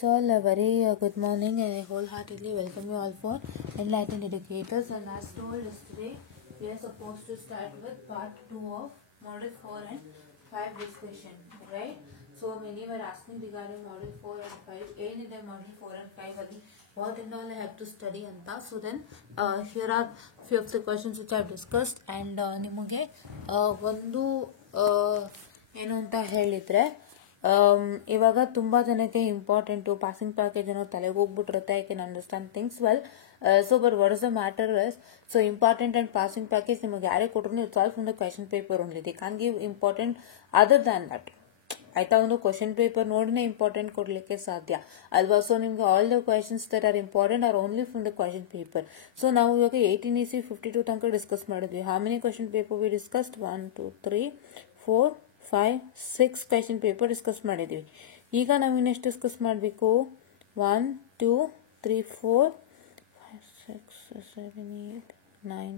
So, all a very good morning, and I wholeheartedly welcome you all for Enlightened Educators. And as told yesterday, we are supposed to start with part 2 of Model 4 and 5 discussion, right? So, many were asking regarding Model 4 and 5. In the Model 4 and 5, what and all I have to study anta. So, then here are few of the questions which I have discussed, and ನಿಮಗೆ ಒಂದು ಏನು ಅಂತ ಹೇಳಿದ್ರೆ ಇವಾಗ ತುಂಬ ಜನಕ್ಕೆ important passing package ಅನ್ನೋ ತಲೆಗೆ ಹೋಗ್ಬಿಟ್ಟಿರುತ್ತೆ. I can understand things well. So but what is the matter is, so important and passing package ನಿಮಗೆ ಯಾರೇ ಕೊಟ್ಟರು it's all from the question paper only. They can give important other than that. ಆಯ್ತಾ, ಒಂದು question paper ನೋಡಿನೇ important ಕೊಡ್ಲಿಕ್ಕೆ ಸಾಧ್ಯ ಅಲ್ವಾ? So ನಿಮ್ಗೆ all the questions that are important are only from the question paper. So ನಾವು ಇವಾಗ 18 52 ತನಕ ಡಿಸ್ಕಸ್ ಮಾಡಿದ್ವಿ. How many question paper we discussed? 1 2 3 4 5 6 question paper discuss ಮಾಡಿದ್ವಿ. ಈಗ ನಾವು ಇನ್ನೆಷ್ಟು ಡಿಸ್ಕಸ್ ಮಾಡಬೇಕು? 1 2 3 4 5 6 7 8 9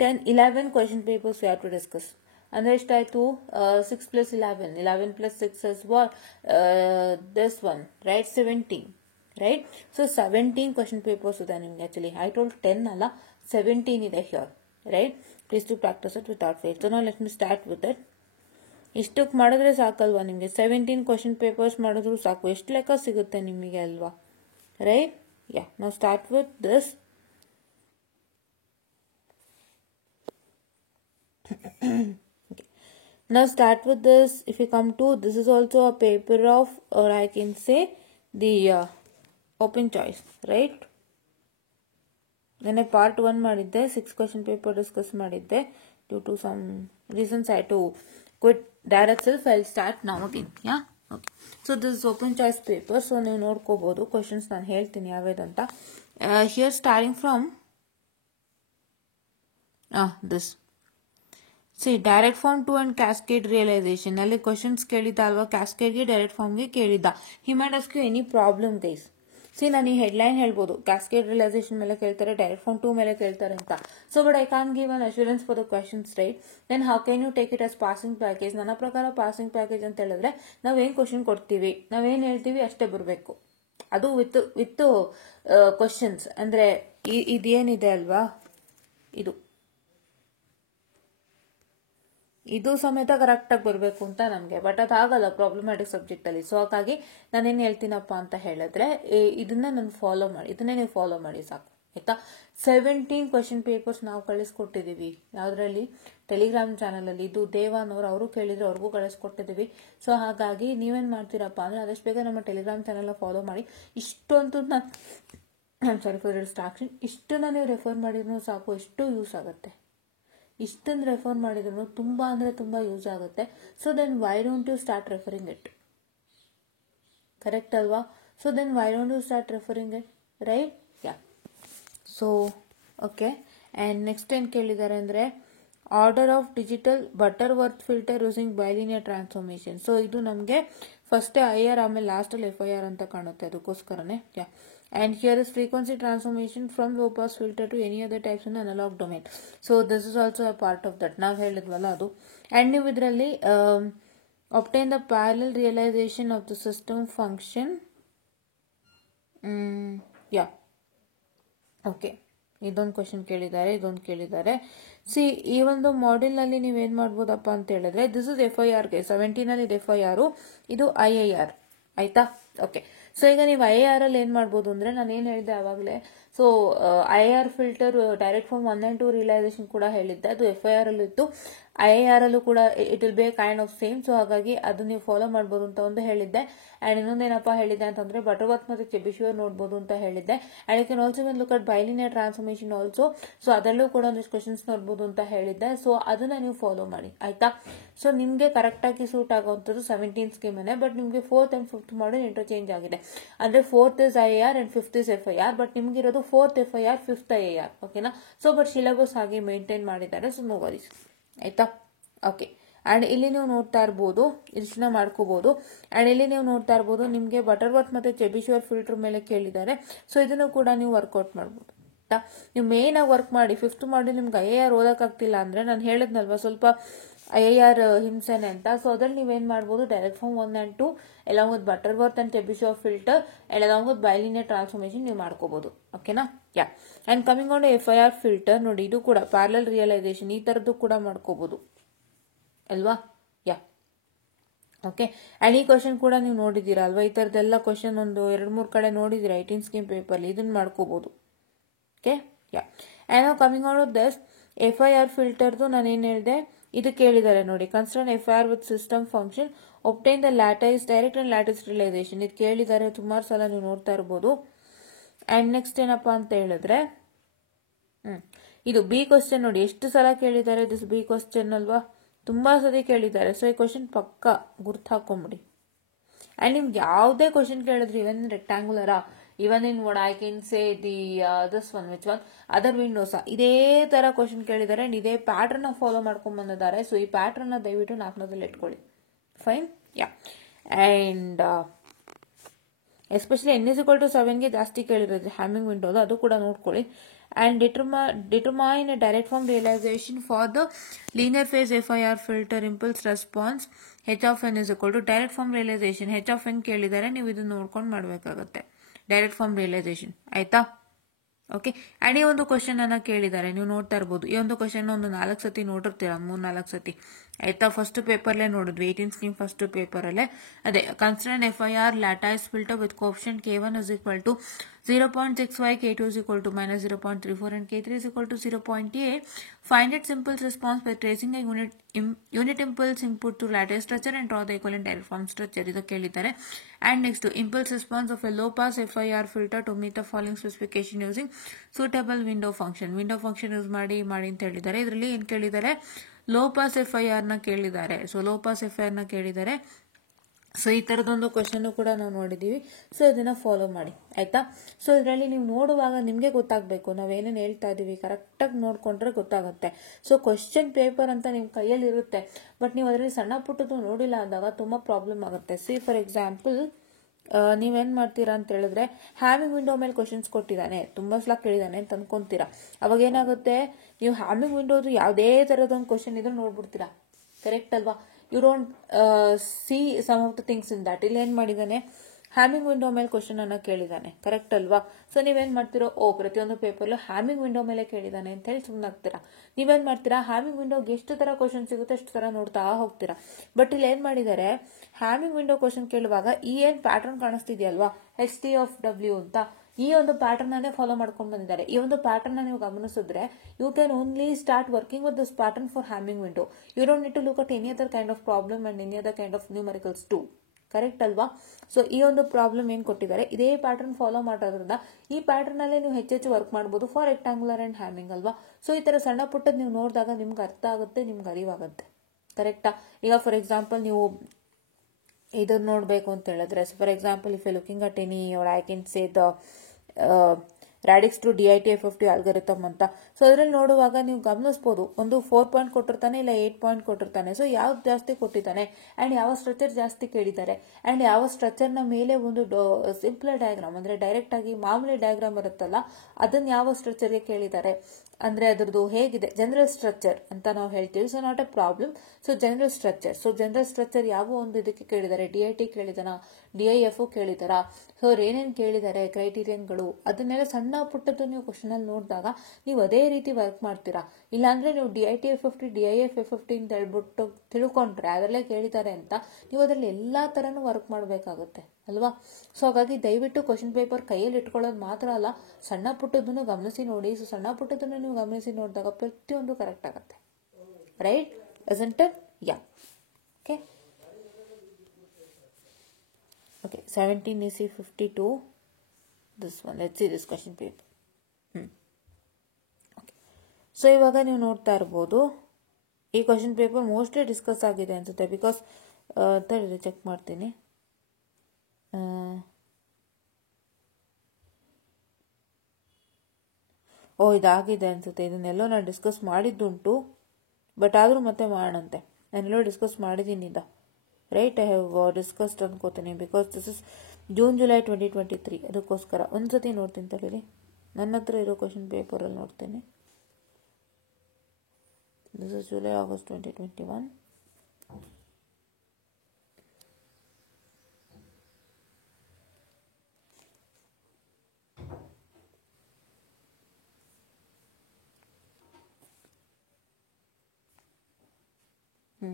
10 11 question papers we have to discuss. ಅಂದ್ರೆ ಎಷ್ಟಾಯ್ತು? 6 + 11 11 + 6 is what? This one, right? 17, right? So 17 question papers ಇದೆ ನಿಮ್ಗೆ. Actually I told 10 ಅಲ್ಲ, 17 ಇದೆ here, right? Please do practice it without fail. So now let me start with it. ಇಷ್ಟಕ್ಕೆ ಮಾಡಿದ್ರೆ ಸಾಕಲ್ವಾ ನಿಮಗೆ? 17 ಕ್ವಶನ್ ಪೇಪರ್ಸ್ ಮಾಡಿದ್ರು ಸಾಕು. ಎಷ್ಟು ಲೆಕ್ಕ ಸಿಗುತ್ತೆ ನಿಮಗೆ ಅಲ್ವಾ? ರೈಟ್? ಯಾ, ನಾವು start with this. Now start with this. If you come to, this is also a paper of, or I can say the open choice, right? Then I part 1 ಮಾಡಿದ್ದೆ, 6 question paper discuss ಮಾಡಿದ್ದೆ. Due to some reasons I had to quit that itself. I'll start now again. Yeah, okay. So this is open choice paper. So ನೀವು ನೋಡ್ಕೋಬಹುದು questions ನಾನು ಹೇಳ್ತೀನಿ ಯಾವ್ಯಾವ್ದಂತ. Here starting from this. See, direct form 2 and cascade realization. ಅಲ್ಲಿ questions ಕೇಳಿದ್ದ ಅಲ್ವಾ? ಕ್ಯಾಸ್ಕೇಡ್ಗೆ direct ಫಾರ್ಮ್ಗೆ ಕೇಳಿದ್ದ. He might ask you any problem guys. See, ನಾನು ಈ ಹೆಡ್ಲೈನ್ ಹೇಳ್ಬೋದು, ಕ್ಯಾಸ್ಕೇಡ್ ರಿಯಲೈಸೇಷನ್ ಮೇಲೆ ಕೇಳ್ತಾರೆ, ಡೈರೆಕ್ಟ್ ಫಾರ್ಮ್ 2 ಮೇಲೆ ಕೇಳ್ತಾರೆ ಅಂತ. So but I can give an assurance for the questions, right? Then how can you take it as passing package? ನನ್ನ ಪ್ರಕಾರ ಪಾಸಿಂಗ್ ಪ್ಯಾಕೇಜ್ ಅಂತ ಹೇಳಿದ್ರೆ ನಾವೇನ್ ಕ್ವಶನ್ ಕೊಡ್ತೀವಿ, ನಾವೇನ್ ಹೇಳ್ತೀವಿ ಅಷ್ಟೇ ಬರಬೇಕು. ಅದು ವಿತ್ ಕ್ವಶನ್ಸ್. ಅಂದ್ರೆ ಇದೇನಿದೆ ಅಲ್ವಾ, ಇದು ಸಮೇತ ಕರೆಕ್ಟಾಗಿ ಬರಬೇಕು ಅಂತ ನಮಗೆ. ಬಟ್ ಅದಾಗಲ್ಲ ಪ್ರಾಬ್ಲಮ್ಯಾಟಿಕ್ ಸಬ್ಜೆಕ್ಟ್ ಅಲ್ಲಿ. ಸೊ ಹಾಗಾಗಿ ನಾನೇನು ಹೇಳ್ತೀನಪ್ಪ ಅಂತ ಹೇಳಿದ್ರೆ, ಇದನ್ನೇ ನಾನು ಫಾಲೋ ಮಾಡಿ, ಇದನ್ನೇ ನೀವು ಫಾಲೋ ಮಾಡಿ ಸಾಕು. ಆಯ್ತಾ? 17 ಕ್ವಶನ್ ಪೇಪರ್ಸ್ ನಾವು ಕಳಿಸ್ಕೊಟ್ಟಿದೀವಿ. ಯಾವ್ದ್ರಲ್ಲಿ? ಟೆಲಿಗ್ರಾಮ್ ಚಾನಲ್ ಅಲ್ಲಿ. ಇದು ದೇವಾನವ್ರು, ಅವರು ಕೇಳಿದ್ರೆ ಅವ್ರಿಗೂ ಕಳಿಸ್ಕೊಟ್ಟಿದೀವಿ. ಸೊ ಹಾಗಾಗಿ ನೀವೇನ್ ಮಾಡ್ತೀರಪ್ಪ ಅಂದ್ರೆ ಆದಷ್ಟು ಬೇಗ ನಮ್ಮ ಟೆಲಿಗ್ರಾಮ್ ಚಾನಲ್ ಫಾಲೋ ಮಾಡಿ. ಇಷ್ಟೊಂದು ಸಾರಿ ಫಾರ್ ಡಿಸ್ಟ್ರಾಕ್ಷನ್. ಇಷ್ಟನ್ನ ನೀವು ರೆಫರ್ ಮಾಡಿದ್ರು ಸಾಕು, ಎಷ್ಟು ಯೂಸ್ ಆಗುತ್ತೆ. ಇಷ್ಟನ್ನು ರೆಫರ್ ಮಾಡಿದ್ರು ತುಂಬಾ ಅಂದ್ರೆ ತುಂಬಾ ಯೂಸ್ ಆಗುತ್ತೆ. So then why don't you start referring it? Correct ಅಲ್ವಾ? So then why don't you start referring it, right? Yeah. So okay, and next ಏನ್ ಕೇಳಿದ್ದಾರೆ ಅಂದ್ರೆ order of digital Butterworth filter using bilinear transformation. So ಇದು ನಮಗೆ first IR ಆಮೇಲೆ last ಅಲ್ಲಿ FIR ಅಂತ ಕಾಣುತ್ತೆ, ಅದಕ್ಕೋಸ್ಕರನೇ. ಯಾ. And here is frequency transformation from low pass filter to any other types in analog domain. So this is also a part of that. ನಾವು ಹೇಳಿದ್ವಲ್ಲ ಅದು. And ನೀವು ಇದರಲ್ಲಿ obtain the parallel realization of the system function. Yeah. Okay. ಇದೊಂದು question ಕೇಳಿದ್ದಾರೆ. C, ಈ ಒಂದು model ನಲ್ಲಿ ನೀವೇನ್ ಮಾಡ್ಬೋದಪ್ಪ ಅಂತ ಹೇಳಿದ್ರೆ, ದಿಸ್ ಇಸ್ FIR ಗೆ 17 ಅಲ್ಲಿ ಇದು FIR, ಇದು IIR. ಆಯ್ತಾ? ಓಕೆ. ಸೊ ಈಗ ನೀವು IIR ಅಲ್ಲಿ ಏನ್ ಮಾಡ್ಬೋದು ಅಂದ್ರೆ, ನಾನು ಏನ್ ಹೇಳಿದ್ದೆ ಆವಾಗಲೇ. So IIR filter direct form 1 and 2 realization ಕೂಡ ಹೇಳಿದ್ದೆ, ಅದು FIR ಅಲ್ಲೂ ಇತ್ತು, IIR ಅಲ್ಲೂ ಕೂಡ it will be kind of same. So ಹಾಗಾಗಿ ಅದು ನೀವು ಫಾಲೋ ಮಾಡ್ಬೋದು ಅಂತ ಒಂದು ಹೇಳಿದ್ದೆ. ಅಂಡ್ ಇನ್ನೊಂದೇನಪ್ಪ ಹೇಳಿದ್ದೆ ಅಂತಂದ್ರೆ ಬಟರ್ವರ್ತ್ ಮತ್ತೆ ಚೆಬಿಶಿಯರ್ ನೋಡ್ಬೋದು ಅಂತ ಹೇಳಿದ್ದೆ. And you can also look at bilinear transformation also. So ಅದರಲ್ಲೂ ಕೂಡ ಒಂದಿಷ್ಟು ಕ್ವಶನ್ಸ್ ನೋಡ್ಬೋದು ಅಂತ ಹೇಳಿದ್ದೆ. ಸೊ ಅದನ್ನ ನೀವು ಫಾಲೋ ಮಾಡಿ, ಆಯ್ತಾ? ಸೊ ನಿಮ್ಗೆ ಕರೆಕ್ಟ್ ಆಗಿ ಸೂಟ್ ಆಗುವಂಥದ್ದು 17 ಸ್ಕೀಮನೆ. ಬಟ್ ನಿಮ್ಗೆ 4th and 5th model interchange ಆಗಿದೆ. ಅಂದ್ರೆ 4th is IIR and 5th is FIR. But ನಿಮ್ಗೆ ಇರೋದು 4th FIR 5th IIR, ಓಕೆನಾ? ಸೊ ಬಟ್ ಸಿಲೆಬಸ್ ಹಾಗೆ ಮೇಂಟೈನ್ ಮಾಡಿದ್ದಾರೆ. ಸೊ ನೋ ವರೀಸ್, ಆಯ್ತಾ? ಓಕೆ. ಅಂಡ್ ಇಲ್ಲಿ ನೀವು ನೋಡ್ತಾ ಇರ್ಬೋದು, ಇಷ್ಟನ್ನ ಮಾಡ್ಕೋಬಹುದು. ಅಂಡ್ ಇಲ್ಲಿ ನೀವು ನೋಡ್ತಾ ಇರ್ಬೋದು, ನಿಮ್ಗೆ ಬಟರ್ವರ್ತ್ ಮತ್ತೆ ಚೆಬಿಶಿಯರ್ ಫಿಲ್ಟರ್ ಮೇಲೆ ಕೇಳಿದ್ದಾರೆ. ಸೊ ಇದನ್ನು ಕೂಡ ನೀವು ವರ್ಕೌಟ್ ಮಾಡ್ಬೋದು. ನೀವು ಮೇನ್ ಆಗಿ ವರ್ಕ್ ಮಾಡಿ. 5th ಮಾಡಿ ನಿಮ್ಗೆ IIR ಓದಕ್ಕಾಗ್ತಿಲ್ಲ ಅಂದ್ರೆ, ನಾನು ಹೇಳಿದ್ನಲ್ವಾ, ಸ್ವಲ್ಪ IIR ಹಿಂಸೆನೆ ಅಂತ. ಸೊ ಅದ್ರಲ್ಲಿ ನೀವೇನ್ ಮಾಡ್ಬೋದು, direct form 1 and 2 along with Butterworth and Chebyshev filter and along with bilinear transformation ನೀವು ಮಾಡ್ಕೋಬಹುದು. ಓಕೆನಾ? Yeah. And coming on FIR filter ನೋಡಿ, ಇದು ಕೂಡ ಪ್ಯಾರಲಲ್ ರಿಯಲೈಸೇಷನ್ ಈ ತರದ್ದು ಕೂಡ ಮಾಡ್ಕೋಬಹುದು ಅಲ್ವಾ? ಯಾ. ಓಕೆ. ಅಂಡ್ ಈ ಕ್ವಶನ್ ಕೂಡ ನೀವು ನೋಡಿದೀರಾ ಅಲ್ವಾ? ಈ ತರದೆಲ್ಲ ಕ್ವಶನ್ ಒಂದು 2-3 ಕಡೆ ನೋಡಿದೀರಾ 18 ಸ್ಕೀಮ್ ಪೇಪರ್. ಇದನ್ನ ಮಾಡ್ಕೋಬಹುದು. ಓಕೆ. ಯಾ. ಅಂಡ್ ನಾವು ಕಮಿಂಗ್ ಆನ್ ದಿಸ್ FIR ಫಿಲ್ಟರ್ದು ನಾನು ಏನ್ ಹೇಳಿದೆ, ಇದು ಕೇಳಿದ್ದಾರೆ ನೋಡಿ. Construct FIR with system function obtain the lattice direct and lattice realisation. ಇದು ಕೇಳಿದ್ದಾರೆ, ಸುಮಾರು ಸಲ ನೀವು ನೋಡ್ತಾ ಇರ್ಬೋದು. ಅಂಡ್ ನೆಕ್ಸ್ಟ್ ಏನಪ್ಪಾ ಅಂತ ಹೇಳಿದ್ರೆ, ಇದು ಬಿ ಕ್ವಶನ್ ನೋಡಿ, ಎಷ್ಟು ಸಲ ಕೇಳಿದ್ದಾರೆ. ದಿಸ್ ಬಿ ಕ್ವಶನ್ ಅಲ್ವಾ, ತುಂಬಾ ಸತಿ ಕೇಳಿದ್ದಾರೆ. ಸೊ ಈ ಕ್ವಶನ್ ಪಕ್ಕ ಗುರ್ತು ಹಾಕೊಂಬಿಡಿ. ಅಂಡ್ ನಿಮ್ಗೆ ಯಾವುದೇ ಕ್ವಶನ್ ಕೇಳಿದ್ರೆ, ಇವನ್ ರೆಕ್ಟಾಂಗುಲರಾ, even in what I can say this one, which one, other windows, ಇದೇ ತರ ಕ್ವಶನ್ ಕೇಳಿದ್ದಾರೆ ಅಂಡ್ ಇದೇ ಪ್ಯಾಟರ್ನ್ ಫಾಲೋ ಮಾಡ್ಕೊಂಡ್ ಬಂದಿದ್ದಾರೆ. ಸೊ ಈ ಪ್ಯಾಟರ್ನ್ ದಯವಿಟ್ಟು 4ನೇದಲ್ಲಿ ಇಟ್ಕೊಳ್ಳಿ. ಫೈನ್. ಯಾ. ಅಂಡ್ ಎಸ್ಪೆಷಲಿ n=7ಗೆ ಜಾಸ್ತಿ ಕೇಳಿರೋದು ಹ್ಯಾಮಿಂಗ್ ವಿಂಡೋದು, ಅದು ಕೂಡ ನೋಡ್ಕೊಳ್ಳಿ. And determine direct form realization for the linear phase FIR filter impulse response H(n) direct form realization H(n) ಕೇಳಿದ್ದಾರೆ. ನೀವು ಇದನ್ನ ನೋಡ್ಕೊಂಡು ಮಾಡ್ಬೇಕಾಗತ್ತೆ, ಡೈರೆಕ್ಟ್ ಫಾರ್ಮ್ ರಿಯಲೈಸೇಷನ್. ಆಯ್ತಾ? ಓಕೆ. ಅಂಡ್ ಈ ಒಂದು ಕ್ವಶನ್ ಅನ್ನ ಕೇಳಿದ್ದಾರೆ, ನೀವು ನೋಡ್ತಾ ಇರ್ಬೋದು. ಈ ಒಂದು ಕ್ವಶನ್ ಒಂದು 4 ಸತಿ ನೋಡಿರ್ತೀರಾ, 3-4 ಸತಿ. ಆಯ್ತಾ? ಫಸ್ಟ್ ಪೇಪರ್ಲೇ ನೋಡಿದ್ವಿ, 18 ಸ್ಕೀಮ್ ಫಸ್ಟ್ ಪೇಪರ್ ಅಲ್ಲೇ. ಅದೇ construct FIR lattice filter with coefficient K1 0.65, K2 -0.34 and K3 0.8. Find its impulse response by tracing a unit impulse input to lattice structure and draw the equivalent direct form structure. ಇದು ಕೇಳಿದ್ದಾರೆ. And next, impulse response of a low pass FIR filter to meet the following specification using suitable window function. Window function use ಮಾಡಿ ಅಂತ ಹೇಳಿದ್ದಾರೆ. ಇದರಲ್ಲಿ ಏನ್ ಕೇಳಿದ್ದಾರೆ, low pass FIR ನ ಕೇಳಿದ್ದಾರೆ. ಸೊ ಲೋ ಪಾಸ್ FIR ನ ಕೇಳಿದ್ದಾರೆ. ಸೊ ಈ ತರದೊಂದು ಕ್ವಶನ್ ಕೂಡ ನಾವು ನೋಡಿದೀವಿ. ಸೊ ಇದನ್ನ ಫಾಲೋ ಮಾಡಿ. ಆಯ್ತಾ? ಸೊ ಇದರಲ್ಲಿ ನೀವು ನೋಡುವಾಗ ನಿಮ್ಗೆ ಗೊತ್ತಾಗಬೇಕು ನಾವೇನೇನು ಹೇಳ್ತಾ ಇದೀವಿ, ಕರೆಕ್ಟಾಗಿ ನೋಡ್ಕೊಂಡ್ರೆ ಗೊತ್ತಾಗುತ್ತೆ. ಸೊ ಕ್ವಶನ್ ಪೇಪರ್ ಅಂತ ನಿಮ್ ಕೈಯಲ್ಲಿ ಇರುತ್ತೆ, ಬಟ್ ನೀವು ಅದರಲ್ಲಿ ಸಣ್ಣ ಪುಟ್ಟದ್ದು ನೋಡಿಲ್ಲ ಅಂದಾಗ ತುಂಬಾ ಪ್ರಾಬ್ಲಮ್ ಆಗುತ್ತೆ. ಸಿ ಫಾರ್ ಎಕ್ಸಾಂಪಲ್, ನೀವೇನ್ ಮಾಡ್ತೀರಾ ಅಂತ ಹೇಳಿದ್ರೆ, ಹ್ಯಾಮಿಂಗ್ ವಿಂಡೋ ಮೇಲೆ ಕ್ವಶನ್ಸ್ ಕೊಟ್ಟಿದ್ದಾನೆ, ತುಂಬಾ ಸಲ ಕೇಳಿದಾನೆ ಅಂತ ಅನ್ಕೊಂತೀರಾ. ಅವಾಗ ಏನಾಗುತ್ತೆ, ನೀವು ಹ್ಯಾಮಿಂಗ್ ವಿಂಡೋದು ಯಾವುದೇ ತರದೊಂದು ಕ್ವಶನ್ ಇದ್ರೂ ನೋಡ್ಬಿಡ್ತೀರಾ. ಕರೆಕ್ಟ್ ಅಲ್ವಾ? You don't see some of the things in that. ಇಲ್ಲಿ ಏನ್ ಮಾಡಿದಾನೆ, ಹ್ಯಾಮಿಂಗ್ ವಿಂಡೋ ಮೇಲೆ ಕ್ವಶನ್ ಅನ್ನ ಕೇಳಿದಾನೆ. ಕರೆಕ್ಟ್ ಅಲ್ವಾ? ಸೊ ನೀವೇನ್ ಮಾಡ್ತೀರೋ, ಪ್ರತಿಯೊಂದು ಪೇಪರ್ಲು ಹ್ಯಾಮಿಂಗ್ ವಿಂಡೋ ಮೇಲೆ ಕೇಳಿದಾನೆ ಅಂತ ಹೇಳಿ ಸುಮ್ಮನಾಗ್ತೀರಾ. ನೀವೇನ್ ಮಾಡ್ತೀರಾ, ಹ್ಯಾಮಿಂಗ್ ವಿಂಡೋಗೆ ಎಷ್ಟು ತರ ಕ್ವಶನ್ ಸಿಗುತ್ತೆ ಅಷ್ಟು ತರ ನೋಡ್ತಾ ಹೋಗ್ತೀರಾ. ಬಟ್ ಇಲ್ಲಿ ಏನ್ ಮಾಡಿದ್ದಾರೆ, ಹ್ಯಾಮಿಂಗ್ ವಿಂಡೋ ಕ್ವಶನ್ ಕೇಳುವಾಗ ಈ ಏನ್ ಪ್ಯಾಟರ್ನ್ ಕಾಣಿಸ್ತಿದೆಯಲ್ವಾ, HT(W) ಅಂತ, ಈ ಒಂದು ಪ್ಯಾಟರ್ನ್ ಅನ್ನೇ ಫಾಲೋ ಮಾಡ್ಕೊಂಡು ಬಂದಿದ್ದಾರೆ. ಈ ಒಂದು ಪ್ಯಾಟರ್ನ್ ನೀವು ಗಮನಿಸಿದ್ರೆ, you can only start working with this pattern for Hamming window. You don't need to look at any other kind of problem and any other kind of numericals too. Correct ಅಲ್ವಾ? So ಈ ಒಂದು problem ಏನ್ ಕೊಟ್ಟಿದ್ದಾರೆ, ಇದೇ pattern follow ಮಾಡೋದ್ರಿಂದ ಈ pattern ಅಲ್ಲೇ ನೀವು ಹೆಚ್ಚೆಚ್ಚು ವರ್ಕ್ ಮಾಡಬಹುದು ಫಾರ್ ರೆಕ್ಟಾಂಗುಲರ್ ಅಂಡ್ ಹ್ಯಾಮಿಂಗ್ ಅಲ್ವಾ. ಸೊ ಈ ತರ ಸಣ್ಣ ಪುಟ್ಟದ್ ನೀವು ನೋಡಿದಾಗ ನಿಮ್ಗೆ ಅರ್ಥ ಆಗುತ್ತೆ, ನಿಮ್ಗೆ ಅರಿವಾಗುತ್ತೆ. ಕರೆಕ್ಟಾ? ಈಗ ಫಾರ್ ಎಕ್ಸಾಂಪಲ್ ನೀವು ಇದನ್ನ ನೋಡ್ಬೇಕು ಅಂತ ಹೇಳಿದ್ರೆ, for example if you looking at any or I can say the radix to DITF50 algorithm ಅಂತ. ಸೊ ಅದ್ರಲ್ಲಿ ನೋಡುವಾಗ ನೀವು ಗಮನಿಸಬಹುದು, ಒಂದು 4 ಪಾಯಿಂಟ್ ಕೊಟ್ಟಿರ್ತಾನೆ, ಇಲ್ಲ 8 ಪಾಯಿಂಟ್ ಕೊಟ್ಟಿರ್ತಾನೆ. ಸೊ ಯಾವ್ದು ಜಾಸ್ತಿ ಕೊಟ್ಟಿದ್ದಾನೆ ಅಂಡ್ ಯಾವ ಸ್ಟ್ರಕ್ಚರ್ ಜಾಸ್ತಿ ಕೇಳಿದ್ದಾರೆ ಅಂಡ್ ಯಾವ ಸ್ಟ್ರಕ್ಚರ್ ನ ಮೇಲೆ ಒಂದು ಸಿಂಪಲ್ ಡಯಾಗ್ರಾಮ್ ಅಂದ್ರೆ ಡೈರೆಕ್ಟ್ ಆಗಿ ಮಾಮೂಲಿ ಡಯಾಗ್ರಾಮ್ ಇರುತ್ತಲ್ಲ, ಅದನ್ನ ಯಾವ ಸ್ಟ್ರಕ್ಚರ್ಗೆ ಕೇಳಿದ್ದಾರೆ ಅಂದ್ರೆ ಅದ್ರದ್ದು ಹೇಗಿದೆ, ಜನರಲ್ ಸ್ಟ್ರಕ್ಚರ್ ಅಂತ ನಾವು ಹೇಳ್ತೀವಿ. So not A problem. So general structure, so general structure ಯಾವ ಒಂದು ಇದಕ್ಕೆ ಕೇಳಿದ್ದಾರೆ, DIT ಕೇಳಿದಾನ, DIF ಕೇಳಿದಾರ, ಸೊ ಏನೇನ್ ಕೇಳಿದ್ದಾರೆ, ಕ್ರೈಟೀರಿಯನ್ಗಳು, ಅದನ್ನೆಲ್ಲ ಸಣ್ಣ ಪುಟ್ಟದ್ದು ನೀವು ಕ್ವಶನ್ ಅಲ್ಲಿ ನೋಡಿದಾಗ ನೀವು ಅದೇ ರೀತಿ ವರ್ಕ್ ಮಾಡ್ತೀರಾ. ಇಲ್ಲಾಂದ್ರೆ ನೀವು DITF50 DIF50 ಅಂತ ಹೇಳ್ಬಿಟ್ಟು ತಿಳ್ಕೊಂಡ್ರೆ ಅದರಲ್ಲೇ ಕೇಳಿದ್ದಾರೆ ಅಂತ ನೀವು ಅದರಲ್ಲಿ ಎಲ್ಲಾ ತರನು ವರ್ಕ್ ಮಾಡ್ಬೇಕಾಗುತ್ತೆ ಅಲ್ವಾ. ಸೊ ಹಾಗಾಗಿ ದಯವಿಟ್ಟು ಕ್ವಶನ್ ಪೇಪರ್ ಕೈಯಲ್ಲಿ ಇಟ್ಕೊಳ್ಳೋದು ಮಾತ್ರ ಅಲ್ಲ, ಸಣ್ಣ ಪುಟ್ಟದನ್ನು ಗಮನಿಸಿ ನೋಡಿ. ಸೊ ಸಣ್ಣ ಪುಟ್ಟದನ್ನು ನೀವು ಗಮನಿಸಿ ನೋಡಿದಾಗ ಪ್ರತಿಯೊಂದು ಕರೆಕ್ಟ್ ಆಗುತ್ತೆ. Right? isn't it? Yeah. Okay. Okay. 17 EC 52. This one. Let's see this question paper. Okay. So ಇವಾಗ ನೀವು ನೋಡ್ತಾ ಇರ್ಬೋದು, ಈ ಕ್ವಶನ್ ಪೇಪರ್ ಮೋಸ್ಟ್ಲಿ ಡಿಸ್ಕಸ್ ಆಗಿದೆ ಅನ್ಸುತ್ತೆ. ಬಿಕಾಸ್ ಚೆಕ್ ಮಾಡ್ತೀನಿ. ಇದಾಗಿದೆ ಅನ್ಸುತ್ತೆ. ಇದನ್ನೆಲ್ಲೋ ನಾನು ಡಿಸ್ಕಸ್ ಮಾಡಿದ್ದುಂಟು, ಬಟ್ ಆದ್ರೂ ಮತ್ತೆ ಮಾಡೋಣಂತೆ. ನಾನೆಲ್ಲೋ ಡಿಸ್ಕಸ್ ಮಾಡಿದ್ದೀನಿ ಇದ. ರೈಟ್? ಐ ಹ್ಯಾವ್ ಡಿಸ್ಕಸ್ಡ್ ಅನ್ಕೋತೀನಿ. Because this is June July 2023. ಅದಕ್ಕೋಸ್ಕರ ಒಂದ್ಸತಿ ನೋಡ್ತೀನಿ ತಡೀರಿ. ನನ್ನ ಹತ್ರ ಇರೋ ಕ್ವಶನ್ ಪೇಪರಲ್ಲಿ ನೋಡ್ತೀನಿ. This is July-August 2021. ಓಕೆ,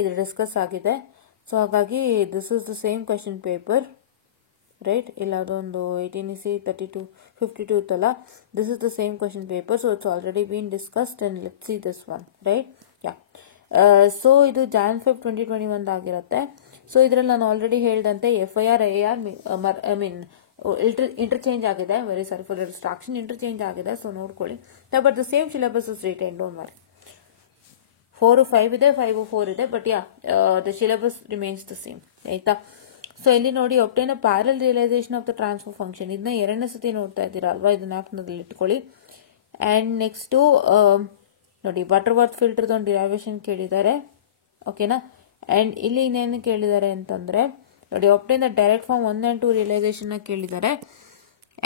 ಇದು ಡಿಸ್ಕಸ್ ಆಗಿದೆ. ಸೊ ಹಾಗಾಗಿ this is the same question paper, right? ಇಲ್ಲ, ಅದೊಂದು 18 32 52 ಇತ್ತಲ್ಲ. This is the same question paper. So it's already bean discussed and let's see this one, right? Yeah. So ಇದು Jan Feb 2021 ಆಗಿರುತ್ತೆ. So ಇದರಲ್ಲಿ ನಾನು already ಹೇಳಿದಂತೆ FIR AR interchange ಆಗಿದೆ. Very sorry for the distraction, interchange ಆಗಿದೆ. So ನೋಡ್ಕೊಳ್ಳಿ. But the same syllabus is retain, don't worry. 4 5 ಇದೆ, 5 4 ಇದೆ, but yeah the syllabus remains the same, ಆಯ್ತಾ? ಸೊ ಇಲ್ಲಿ ನೋಡಿ, obtain parallel realisation of the transfer function, ಇದನ್ನ 2ನೇ ಸತಿ ನೋಡ್ತಾ ಇದ್ದೀರಾ ಅಲ್ವಾ? ಇದನ್ನ ಜ್ಞಾಪಕದಲ್ಲಿ ಇಟ್ಕೊಳ್ಳಿ. ಅಂಡ್ ನೆಕ್ಸ್ಟ್ ನೋಡಿ, ಬಟರ್ವರ್ತ್ ಫಿಲ್ಟರ್ ಒಂದು ಡಿರೈವೇಶನ್ ಕೇಳಿದ್ದಾರೆ, ಓಕೆನಾ? ಅಂಡ್ ಇಲ್ಲಿ ಇನ್ನೇನು ಕೇಳಿದ್ದಾರೆ ಅಂತಂದ್ರೆ ನೋಡಿ, obtain the direct form 1 and 2 realisation ಕೇಳಿದ್ದಾರೆ.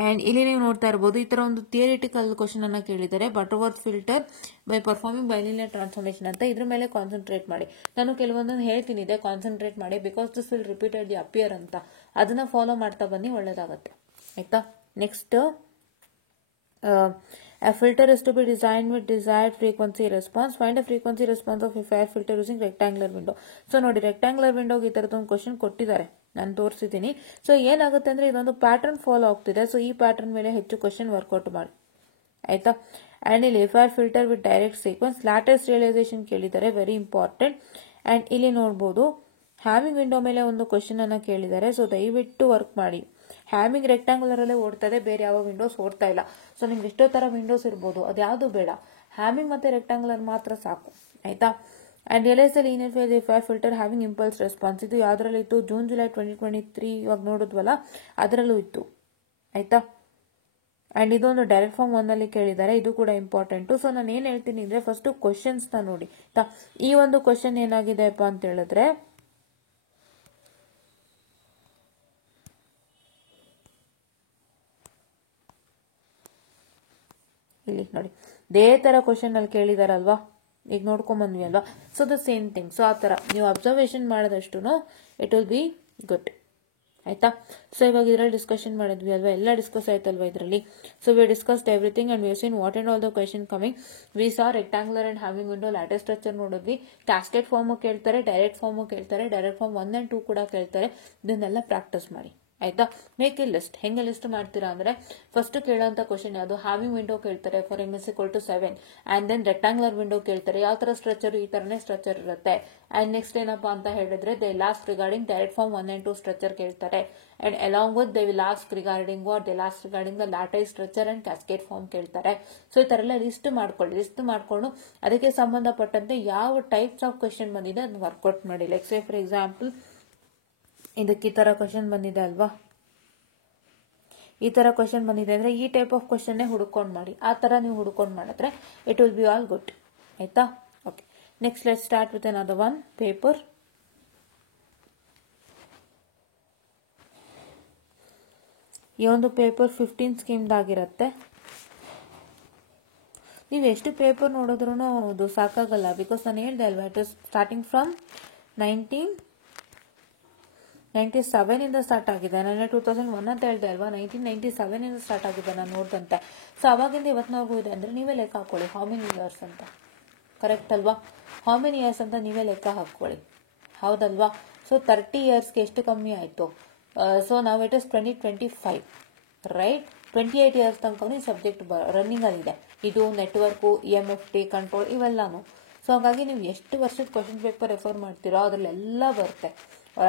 ಅಂಡ್ ಇಲ್ಲಿ ನೀವು ನೋಡ್ತಾ ಇರಬಹುದು, ಈ ತರ ಒಂದು ಥಿಯರಿಟಿಕಲ್ ಕ್ವಶನ್ ಅನ್ನ ಕೇಳಿದ್ದಾರೆ. ಬಟರ್ವರ್ತ್ ಫಿಲ್ಟರ್ ಬೈ ಪರ್ಫಾರ್ಮಿಂಗ್ ಬೈಲಿನಿಯರ್ ಟ್ರಾನ್ಸ್ಫಾರ್ಮೇಶನ್ ಅಂತ. ಇದ್ರ ಮೇಲೆ ಕಾನ್ಸಂಟ್ರೇಟ್ ಮಾಡಿ. ನಾನು ಕೆಲವೊಂದನ್ನು ಹೇಳ್ತೀನಿ, ಇದೆ ಕಾನ್ಸಂಟ್ರೇಟ್ ಮಾಡಿ, because this will repeatedly appear ಅಂತ. ಅದನ್ನ ಫಾಲೋ ಮಾಡ್ತಾ ಬನ್ನಿ, ಒಳ್ಳೇದಾಗತ್ತೆ, ಆಯ್ತಾ? Next, a filter is to be designed with desired frequency response. Find a frequency response of a FIR filter using rectangular window. So ನೋಡಿ, ರೆಕ್ಟಾಂಗ್ಯುಲರ್ ವಿಂಡೋಗೆ ಈ ತರದೊಂದು ಕ್ವಶನ್ ಕೊಟ್ಟಿದ್ದಾರೆ, ನಾನು ತೋರಿಸಿದ್ದೀನಿ. ಸೊ ಏನಾಗುತ್ತೆ ಅಂದ್ರೆ, ಇದೊಂದು ಪ್ಯಾಟರ್ನ್ ಫಾಲೋ ಆಗ್ತಿದೆ. ಸೊ ಈ ಪ್ಯಾಟರ್ನ್ ಮೇಲೆ ಹೆಚ್ಚು ಕ್ವಶನ್ ವರ್ಕೌಟ್ ಮಾಡಿ, ಆಯ್ತಾ? ಅಂಡ್ ಇಲ್ಲಿ FIR filter with direct sequence, lattice realisation ಕೇಳಿದ್ದಾರೆ, ವೆರಿ ಇಂಪಾರ್ಟೆಂಟ್. ಅಂಡ್ ಇಲ್ಲಿ ನೋಡಬಹುದು, ಹ್ಯಾಮಿಂಗ್ ವಿಂಡೋ ಮೇಲೆ ಒಂದು ಕ್ವಶನ್ ಅನ್ನ ಕೇಳಿದ್ದಾರೆ. ಸೊ ದಯವಿಟ್ಟು ವರ್ಕ್ ಮಾಡಿ. ಹ್ಯಾಮಿಂಗ್ ರೆಕ್ಟಾಂಗುಲರ್ ಅಲ್ಲೇ ಓಡ್ತಾ ಇದೆ, ಬೇರೆ ಯಾವ ವಿಂಡೋಸ್ ಓಡ್ತಾ ಇಲ್ಲ. ಸೊ ನಿಮ್ಗೆ ಎಷ್ಟೋ ತರ ವಿಂಡೋಸ್ ಇರ್ಬೋದು, ಅದ್ಯಾವುದು ಬೇಡ, ಹ್ಯಾಮಿಂಗ್ ಮತ್ತೆ ರೆಕ್ಟಾಂಗುಲರ್ ಮಾತ್ರ ಸಾಕು, ಆಯ್ತಾ? And realise the linear phase FIR filter having impulse response. ಇದು ಯಾವ್ದ್ರಲ್ಲಿ ಇತ್ತು? ಜೂನ್ ಜುಲೈ 2023 ಇವಾಗ ನೋಡಿದ್ವಲ್ಲ, ಅದರಲ್ಲೂ ಇತ್ತು, ಆಯ್ತಾ? ಅಂಡ್ ಇದೊಂದು ಡೈರೆಕ್ಟ್ ಫಾರ್ಮ್ 1 ಅಲ್ಲಿ ಕೇಳಿದ್ದಾರೆ, ಇದು ಕೂಡ ಇಂಪಾರ್ಟೆಂಟ್. ಸೊ ನಾನು ಏನ್ ಹೇಳ್ತೀನಿ ಅಂದ್ರೆ, ಫಸ್ಟ್ ಕ್ವಶನ್ಸ್ ನ ನೋಡಿ. ಈ ಒಂದು ಕ್ವಶನ್ ಏನಾಗಿದೆಪ್ಪ ಅಂತ ಹೇಳಿದ್ರೆ, ಇಲ್ಲಿ ನೋಡಿ, ಇದೇ ತರ ಕ್ವಶನ್ ಅಲ್ಲಿ ಕೇಳಿದಾರಲ್ವಾ, ಈಗ ನೋಡ್ಕೊಂಡ್ ಬಂದ್ವಿ ಅಲ್ವಾ? So the same thing. So ಆ ತರ ನೀವು ಅಬ್ಸರ್ವೇಷನ್ ಮಾಡಿದಷ್ಟು ಇಟ್ ವಿಲ್ ಬಿ ಗುಡ್, ಆಯ್ತಾ? ಸೊ ಇವಾಗ ಇದರಲ್ಲಿ ಡಿಸ್ಕಷನ್ ಮಾಡಿದ್ವಿ ಅಲ್ವಾ, ಎಲ್ಲ ಡಿಸ್ಕಸ್ ಆಯ್ತಲ್ವಾ ಇದರಲ್ಲಿ. So we discussed everything and we have seen what and all the question coming. We saw rectangular and having window, lattice structure ನೋಡಿದ್ವಿ, ಕ್ಯಾಸ್ಕೇಡ್ ಫಾರ್ಮ್ ಕೇಳ್ತಾರೆ, ಡೈರೆಕ್ಟ್ ಫಾರ್ಮ್ ಕೇಳ್ತಾರೆ, ಡೈರೆಕ್ಟ್ ಫಾರ್ಮ್ 1 and 2 ಕೂಡ ಕೇಳ್ತಾರೆ. ಇದನ್ನೆಲ್ಲ ಪ್ರಾಕ್ಟೀಸ್ ಮಾಡಿ, ಆಯ್ತಾ? Make A list. ಹೆಂಗೆ list ಮಾಡ್ತೀರಾ ಅಂದ್ರೆ, ಫಸ್ಟ್ ಕೇಳೋಂತ ಕ್ವಶನ್ ಯಾವುದು? ಹ್ಯಾವಿಂಗ್ ವಿಂಡೋ ಕೇಳ್ತಾರೆ, for MS = 7. And then rectangular window ಕೇಳ್ತಾರೆ, ಯಾವ ತರ ಸ್ಟ್ರಕ್ಚರ್? ಈ ತರನೇ ಸ್ಟ್ರಕ್ಚರ್ ಇರುತ್ತೆ. ಅಂಡ್ ನೆಕ್ಸ್ಟ್ ಏನಪ್ಪಾ ಅಂತ ಹೇಳಿದ್ರೆ, they last regarding direct form 1 and 2 structure ಕೇಳ್ತಾರೆ. And along with they will ask regarding what? They last regarding the lattice structure and cascade form ಕೇಳ್ತಾರೆ. ಸೊ ಈ ತರ ಎಲ್ಲ ಲಿಸ್ಟ್ ಮಾಡ್ಕೊಳ್ಳಿ. ಲಿಸ್ಟ್ ಮಾಡ್ಕೊಂಡು ಅದಕ್ಕೆ ಸಂಬಂಧಪಟ್ಟಂತೆ ಯಾವ ಟೈಪ್ಸ್ ಆಫ್ ಕ್ವಶನ್ ಬಂದಿದೆ ಅದನ್ನ ವರ್ಕೌಟ್ ಮಾಡಿ. ಲೈಕ್ ಸೇ ಫಾರ್ ಎಕ್ಸಾಂಪಲ್, ಇದಕ್ಕೆ ಈ ತರ ಕ್ವಶನ್ ಬಂದಿದೆ ಅಲ್ವಾ, ಈ ತರ ಕ್ವಶನ್ ಬಂದಿದೆ ಅಂದ್ರೆ ಈ ಟೈಪ್ ಆಫ್ ಕ್ವಶನ್ ಹುಡುಕೊಂಡು ಮಾಡಿ. ಆ ತರ ನೀವು ಹುಡುಕೊಂಡು ಮಾಡಿದ್ರೆ it will be all good, ಆಯ್ತಾ? Okay, next let's start with another one paper. ಈ ಒಂದು ಪೇಪರ್ 15 ಸ್ಕೀಮ್ದಾಗಿರುತ್ತೆ. ನೀವು ಎಷ್ಟು ಪೇಪರ್ ನೋಡಿದ್ರು ಅದು ಸಾಕಾಗಲ್ಲ, ಬಿಕಾಸ್ ನಾನು ಹೇಳ್ದೆ ಅಲ್ವಾ, ಇಟ್ ಇಸ್ ಸ್ಟಾರ್ಟಿಂಗ್ ಫ್ರಮ್ 1997 ಇಂದ ಸ್ಟಾರ್ಟ್ ಆಗಿದೆ. ನಾನು 2001 ಅಂತ ಹೇಳ್ದೆ ಅಲ್ವಾ, 1997 ಇಂದ ಸ್ಟಾರ್ಟ್ ಆಗಿದೆ ನಾನು ನೋಡ್ದಂತೆ. ಸೊ ಅವಾಗಿಂದ ಇವತ್ತಿನವರೆಗೂ ಇದೆ ಅಂದ್ರೆ ನೀವೇ ಲೆಕ್ಕ ಹಾಕೊಳ್ಳಿ, ಹೌ ಮೆನಿ ಇಯರ್ಸ್ ಅಂತ. ಕರೆಕ್ಟ್ ಅಲ್ವಾ? ಹೌ ಮೆನಿ ಇಯರ್ಸ್ ಅಂತ ನೀವೇ ಲೆಕ್ಕ ಹಾಕೊಳ್ಳಿ, ಹೌದಲ್ವಾ? ಸೊ 30 ಇಯರ್ಸ್ಗೆ ಎಷ್ಟು ಕಮ್ಮಿ ಆಯ್ತು? ಸೊ ನಾವು ಇಟ್ ಇಸ್ 2025, ರೈಟ್? 28 ಇಯರ್ಸ್ ತನಕ ಈ ಸಬ್ಜೆಕ್ಟ್ ರನ್ನಿಂಗ್ ಅಲ್ಲಿದೆ. ಇದು ನೆಟ್ವರ್ಕು, EMFT ಕಂಟ್ರೋಲ್ ಇವೆಲ್ಲಾನು. ಸೊ ಹಾಗಾಗಿ ನೀವು ಎಷ್ಟು ವರ್ಷದ ಕ್ವಶನ್ ಪೇಪರ್ ರೆಫರ್ ಮಾಡ್ತೀರೋ ಅದ್ರಲ್ಲೆಲ್ಲ ಬರುತ್ತೆ.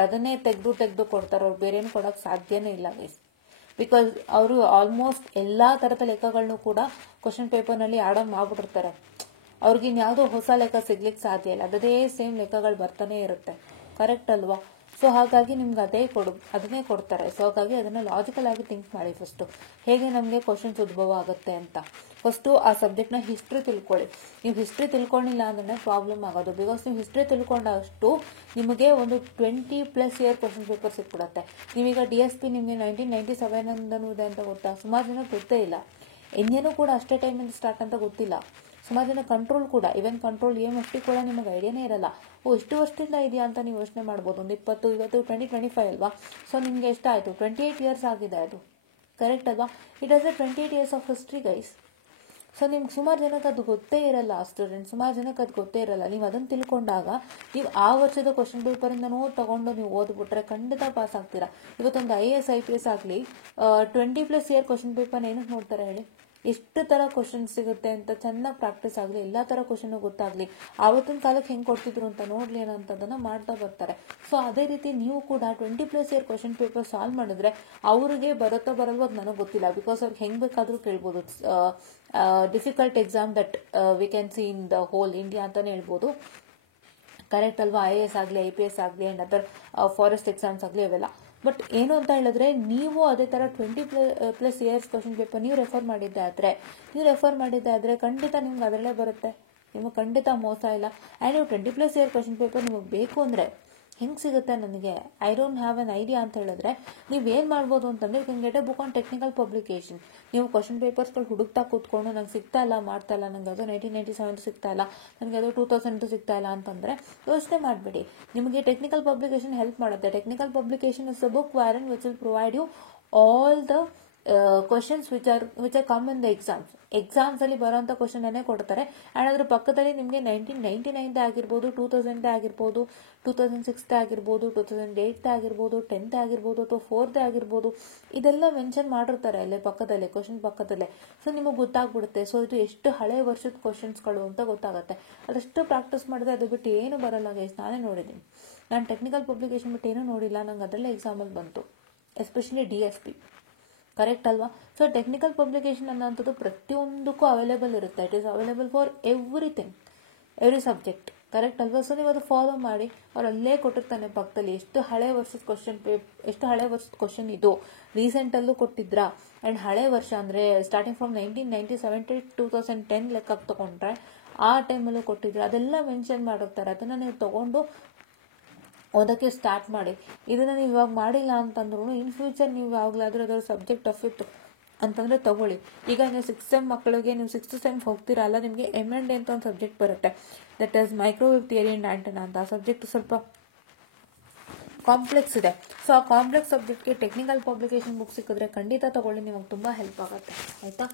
ಅದನ್ನೇ ತೆಗೆದು ಕೊಡ್ತಾರೆ, ಅವ್ರು ಬೇರೇನು ಕೊಡಕ್ ಸಾಧ್ಯನೇ ಇಲ್ಲ ಗೈಸ್. ಬಿಕಾಸ್ ಅವರು ಆಲ್ಮೋಸ್ಟ್ ಎಲ್ಲಾ ತರದ ಲೆಕ್ಕಗಳನ್ನು ಕೂಡ ಕ್ವಶನ್ ಪೇಪರ್ ನಲ್ಲಿ ಆಡ್ ಆನ್ ಮಾಡ್ಬಿಟ್ಟಿರ್ತಾರೆ. ಅವ್ರಿಗೆ ಇನ್ಯಾವುದೋ ಹೊಸ ಲೆಕ್ಕ ಸಿಗ್ಲಿಕ್ಕೆ ಸಾಧ್ಯ ಇಲ್ಲ, ಅದೇ ಸೇಮ್ ಲೆಕ್ಕಗಳು ಬರ್ತಾನೆ ಇರುತ್ತೆ. ಕರೆಕ್ಟ್ ಅಲ್ವಾ? ಸೊ ಹಾಗಾಗಿ ನಿಮ್ಗೆ ಅದನ್ನೇ ಕೊಡ್ತಾರೆ. ಸೊ ಹಾಗಾಗಿ ಅದನ್ನ ಲಾಜಿಕಲ್ ಆಗಿ ಥಿಂಕ್ ಮಾಡಿ. ಫಸ್ಟ್ ಹೇಗೆ ನಮಗೆ ಕ್ವಶನ್ಸ್ ಉದ್ಭವ ಆಗುತ್ತೆ ಅಂತ ಫಸ್ಟ್ ಆ ಸಬ್ಜೆಕ್ಟ್ ನ ಹಿಸ್ಟ್ರಿ ತಿಳ್ಕೊಳ್ಳಿ. ನೀವು ಹಿಸ್ಟ್ರಿ ತಿಳ್ಕೊಂಡಿಲ್ಲ ಅಂದ್ರೆ ಪ್ರಾಬ್ಲಮ್ ಆಗೋದು. ಬಿಕಾಸ್ ನೀವು ಹಿಸ್ಟ್ರಿ ತಿಳ್ಕೊಂಡಷ್ಟು ನಿಮಗೆ ಒಂದು 20+ ಇಯರ್ ಕ್ವಶನ್ ಪೇಪರ್ ಸಿಕ್ಬಿಡುತ್ತೆ. ನೀವೀಗ DSP ನಿಮಗೆ 1997 ಇದೆ ಅಂತ ಗೊತ್ತಾ? ಸುಮಾರು ಜನ ಗೊತ್ತೇ ಇಲ್ಲ. NA ಕೂಡ ಅಷ್ಟೇ ಟೈಮಿಂದ ಸ್ಟಾರ್ಟ್ ಅಂತ ಗೊತ್ತಿಲ್ಲ. ಸುಮಾರು ಜನ ಕಂಟ್ರೋಲ್ ಕೂಡ, ಈವನ್ ಕಂಟ್ರೋಲ್ EMFT ಕೂಡ ನಿಮಗೆ ಐಡಿಯಾನೇ ಇರಲ್ಲ. ಎಷ್ಟು ವರ್ಷದಿಂದ ಇದೆಯಾ ಅಂತ ನೀವು ಯೋಚನೆ ಮಾಡ್ಬೋದು. ಒಂದು 20, ಇವತ್ತು 2025 ಅಲ್ವಾ. ಸೊ ನಿಮಗೆ ಎಷ್ಟಾಯಿತು, 28 ಇಯರ್ಸ್ ಆಗಿದೆ ಅದು, ಕರೆಕ್ಟ್ ಅಲ್ವಾ. It has A 28 years of history guys. So ನಿಮ್ಗೆ ಸುಮಾರು ಜನಕ್ಕೆ ಅದು ಗೊತ್ತೇ ಇರಲ್ಲ ಸ್ಟೂಡೆಂಟ್, ಸುಮಾರು ಜನಕ್ಕೆ ಅದು ಗೊತ್ತೇ ಇರಲ್ಲ. ನೀವು ಅದನ್ನು ತಿಳ್ಕೊಂಡಾಗ ನೀವು ಆ ವರ್ಷದ ಕ್ವಶನ್ ಪೇಪರಿಂದನೂ ತಗೊಂಡು ನೀವು ಓದ್ಬಿಟ್ರೆ ಖಂಡಿತ ಪಾಸ್ ಆಗ್ತೀರಾ. ಇವತ್ತೊಂದು IAS IPS ಆಗಲಿ 20+ ಇಯರ್ ಕ್ವಶನ್ ಪೇಪರ್ ಏನಕ್ಕೆ ನೋಡ್ತಾರೆ ಹೇಳಿ. ಎಷ್ಟು ಥರ ಕ್ವಶನ್ ಸಿಗುತ್ತೆ ಅಂತ ಚೆನ್ನಾಗಿ ಪ್ರಾಕ್ಟೀಸ್ ಆಗಲಿ, ಎಲ್ಲ ಥರ ಕ್ವಶನ್ ಗೊತ್ತಾಗಲಿ, ಆವತ್ತಿನ ಕಾಲಕ್ಕೆ ಹೆಂಗೆ ಕೊಡ್ತಿದ್ರು ಅಂತ ನೋಡಲಿ ಅನ್ನೋಂಥದ್ದನ್ನು ಮಾಡ್ತಾ ಬರ್ತಾರೆ. ಸೊ ಅದೇ ರೀತಿ ನೀವು ಕೂಡ 20+ ಇಯರ್ ಕ್ವಶನ್ ಪೇಪರ್ ಸಾಲ್ವ್ ಮಾಡಿದ್ರೆ ಅವ್ರಿಗೆ ಬರುತ್ತೋ ಬರಲ್ವೋ ಅದು ನನಗೆ ಗೊತ್ತಿಲ್ಲ. ಬಿಕಾಸ್ ಅವ್ರಿಗೆ ಹೆಂಗೆ ಬೇಕಾದರೂ ಕೇಳ್ಬೋದು. Difficult exam that we can see in the whole India ಅಂತಲೇ ಹೇಳ್ಬೋದು, ಕರೆಕ್ಟ್ ಅಲ್ವಾ. IAS ಆಗಲಿ IPS ಆಗಲಿ ಆ್ಯಂಡ್ ಅದರ್ ಫಾರೆಸ್ಟ್ ಎಕ್ಸಾಮ್ಸ್ ಆಗಲಿ ಅವೆಲ್ಲ. ಬಟ್ ಏನು ಅಂತ ಹೇಳಿದ್ರೆ ನೀವು ಅದೇ ಥರ 20+ ಇಯರ್ಸ್ ಕ್ವಶನ್ ಪೇಪರ್ ನೀವು ರೆಫರ್ ಮಾಡಿದ್ದೆ ಆದರೆ ಖಂಡಿತ ನಿಮ್ಗೆ ಅದರಲ್ಲೇ ಬರುತ್ತೆ, ನಿಮಗೆ ಖಂಡಿತ ಮೋಸ ಇಲ್ಲ. ಆ್ಯಂಡ್ ನೀವು 20+ ಇಯರ್ ಕ್ವಶನ್ ಪೇಪರ್ ನಿಮಗೆ ಬೇಕು ಅಂದರೆ ಹೆಂಗೆ ಸಿಗುತ್ತೆ ನನಗೆ, I don't have an idea ಅಂತ ಹೇಳಿದ್ರೆ ನೀವೇನು ಮಾಡ್ಬೋದು ಅಂತಂದರೆ, you can get a book on technical publication. ನೀವು ಕ್ವಶನ್ ಪೇಪರ್ಸ್ಗಳು ಹುಡುಕ್ತಾ ಕೂತ್ಕೊಂಡು ನಂಗೆ ಸಿಗ್ತಾ ಇಲ್ಲ, ಮಾಡ್ತಾ ಇಲ್ಲ, ನನಗೆ ಅದು 1997 ಸಿಗ್ತಾ ಇಲ್ಲ, ನನಗೆ ಅದು 2002 ಸಿಗ್ತಾ ಇಲ್ಲ ಅಂತಂದರೆ ಯೋಚನೆ ಮಾಡಬೇಡಿ. ನಿಮಗೆ ಟೆಕ್ನಿಕಲ್ ಪಬ್ಲಿಕೇಶನ್ ಹೆಲ್ಪ್ ಮಾಡುತ್ತೆ. Technical publication is a book wherein which will provide you all the questions which are come in the exams ಅಲ್ಲಿ ಬರೋಂಥ ಕ್ವಶನ್ ಅನ್ನೇ ಕೊಡ್ತಾರೆ. ಆ್ಯಂಡ್ ಅದ್ರ ಪಕ್ಕದಲ್ಲಿ ನಿಮಗೆ 1999 ಆಗಿರ್ಬೋದು, 2000 ಆಗಿರ್ಬೋದು, 2006 ಆಗಿರ್ಬೋದು, 2008 ಆಗಿರ್ಬೋದು, 10th ಆಗಿರ್ಬೋದು, ಅಥವಾ 4th ಆಗಿರ್ಬೋದು, ಇದೆಲ್ಲ ಮೆನ್ಷನ್ ಮಾಡಿರ್ತಾರೆ ಅಲ್ಲೇ ಪಕ್ಕದಲ್ಲೇ, ಕ್ವಶನ್ ಪಕ್ಕದಲ್ಲೇ. ಸೊ ನಿಮಗೆ ಗೊತ್ತಾಗ್ಬಿಡುತ್ತೆ. ಸೊ ಇದು ಎಷ್ಟು ಹಳೆ ವರ್ಷದ ಕ್ವಶನ್ಸ್ಗಳು ಅಂತ ಗೊತ್ತಾಗುತ್ತೆ. ಅದಷ್ಟು ಪ್ರಾಕ್ಟೀಸ್ ಮಾಡಿದ್ರೆ ಅದು ಬಿಟ್ಟು ಏನು ಬರಲ್ಲ ಗೈಸ್. ನಾನೇ ನೋಡಿದ್ದೀನಿ, ನಾನು ಟೆಕ್ನಿಕಲ್ ಪಬ್ಲಿಕೇಶನ್ ಬಿಟ್ಟು ಏನೂ ನೋಡಿಲ್ಲ, ನಂಗೆ ಅದರಲ್ಲೇ ಎಕ್ಸಾಮಲ್ಲಿ ಬಂತು, ಎಸ್ಪೆಷಲಿ DSP, ಕರೆಕ್ಟ್ ಅಲ್ವಾ. ಸೊ ಟೆಕ್ನಿಕಲ್ ಪಬ್ಲಿಕೇಶನ್ ಅನ್ನೋಂಥದ್ದು ಪ್ರತಿಯೊಂದಕ್ಕೂ ಅವೈಲೇಬಲ್ ಇರುತ್ತೆ. It is available for everything, every subject, correct ಅಲ್ವಾ. ಸೊ ನೀವು ಅದು ಫಾಲೋ ಮಾಡಿ, ಅವ್ರು ಅಲ್ಲೇ ಕೊಟ್ಟಿರ್ತಾನೆ ಪಕ್ಕದಲ್ಲಿ ಎಷ್ಟು ಹಳೆ ವರ್ಷದ ಕ್ವಶನ್ ಇದು, ರೀಸೆಂಟಲ್ಲೂ ಕೊಟ್ಟಿದ್ರಾ. ಆ್ಯಂಡ್ ಹಳೆ ವರ್ಷ ಅಂದರೆ ಸ್ಟಾರ್ಟಿಂಗ್ ಫ್ರಮ್ 1997 to 2010 ಲೆಕ್ಕಕ್ಕೆ ತಗೊಂಡ್ರೆ ಆ ಟೈಮಲ್ಲೂ ಕೊಟ್ಟಿದ್ರೆ ಅದೆಲ್ಲ ಮೆನ್ಷನ್ ಮಾಡಿರ್ತಾರೆ. ಅದನ್ನು ನೀವು ತಗೊಂಡು ಓದೋಕ್ಕೆ ಸ್ಟಾರ್ಟ್ ಮಾಡಿ. ಇದನ್ನು ನೀವು ಇವಾಗ ಮಾಡಿಲ್ಲ ಅಂತಂದ್ರೂ ಇನ್ ಫ್ಯೂಚರ್ ನೀವು ಯಾವಾಗಲಾದರೂ ಅದರ ಸಬ್ಜೆಕ್ಟ್ ಟಫ್ ಇತ್ತು ಅಂತಂದರೆ ತಗೊಳ್ಳಿ. ಈಗ ನೀವು 6th ಸೆಮ್ ಮಕ್ಕಳಿಗೆ ನೀವು 6th ಸೆಮ್ ಹೋಗ್ತೀರಲ್ಲ, ನಿಮಗೆ M&A ಅಂತ ಒಂದು ಸಬ್ಜೆಕ್ಟ್ ಬರುತ್ತೆ, that is microwave theory and antenna ಅಂತ. ಆ ಸಬ್ಜೆಕ್ಟ್ ಸ್ವಲ್ಪ ಕಾಂಪ್ಲೆಕ್ಸ್ ಇದೆ. ಸೊ ಆ ಕಾಂಪ್ಲೆಕ್ಸ್ ಸಬ್ಜೆಕ್ಟ್ಗೆ ಟೆಕ್ನಿಕಲ್ ಪಬ್ಲಿಕೇಶನ್ ಬುಕ್ ಸಿಕ್ಕಿದ್ರೆ ಖಂಡಿತ ತಗೊಳ್ಳಿ, ನಿಮಗೆ ತುಂಬ ಹೆಲ್ಪ್ ಆಗುತ್ತೆ. ಆಯಿತಾ,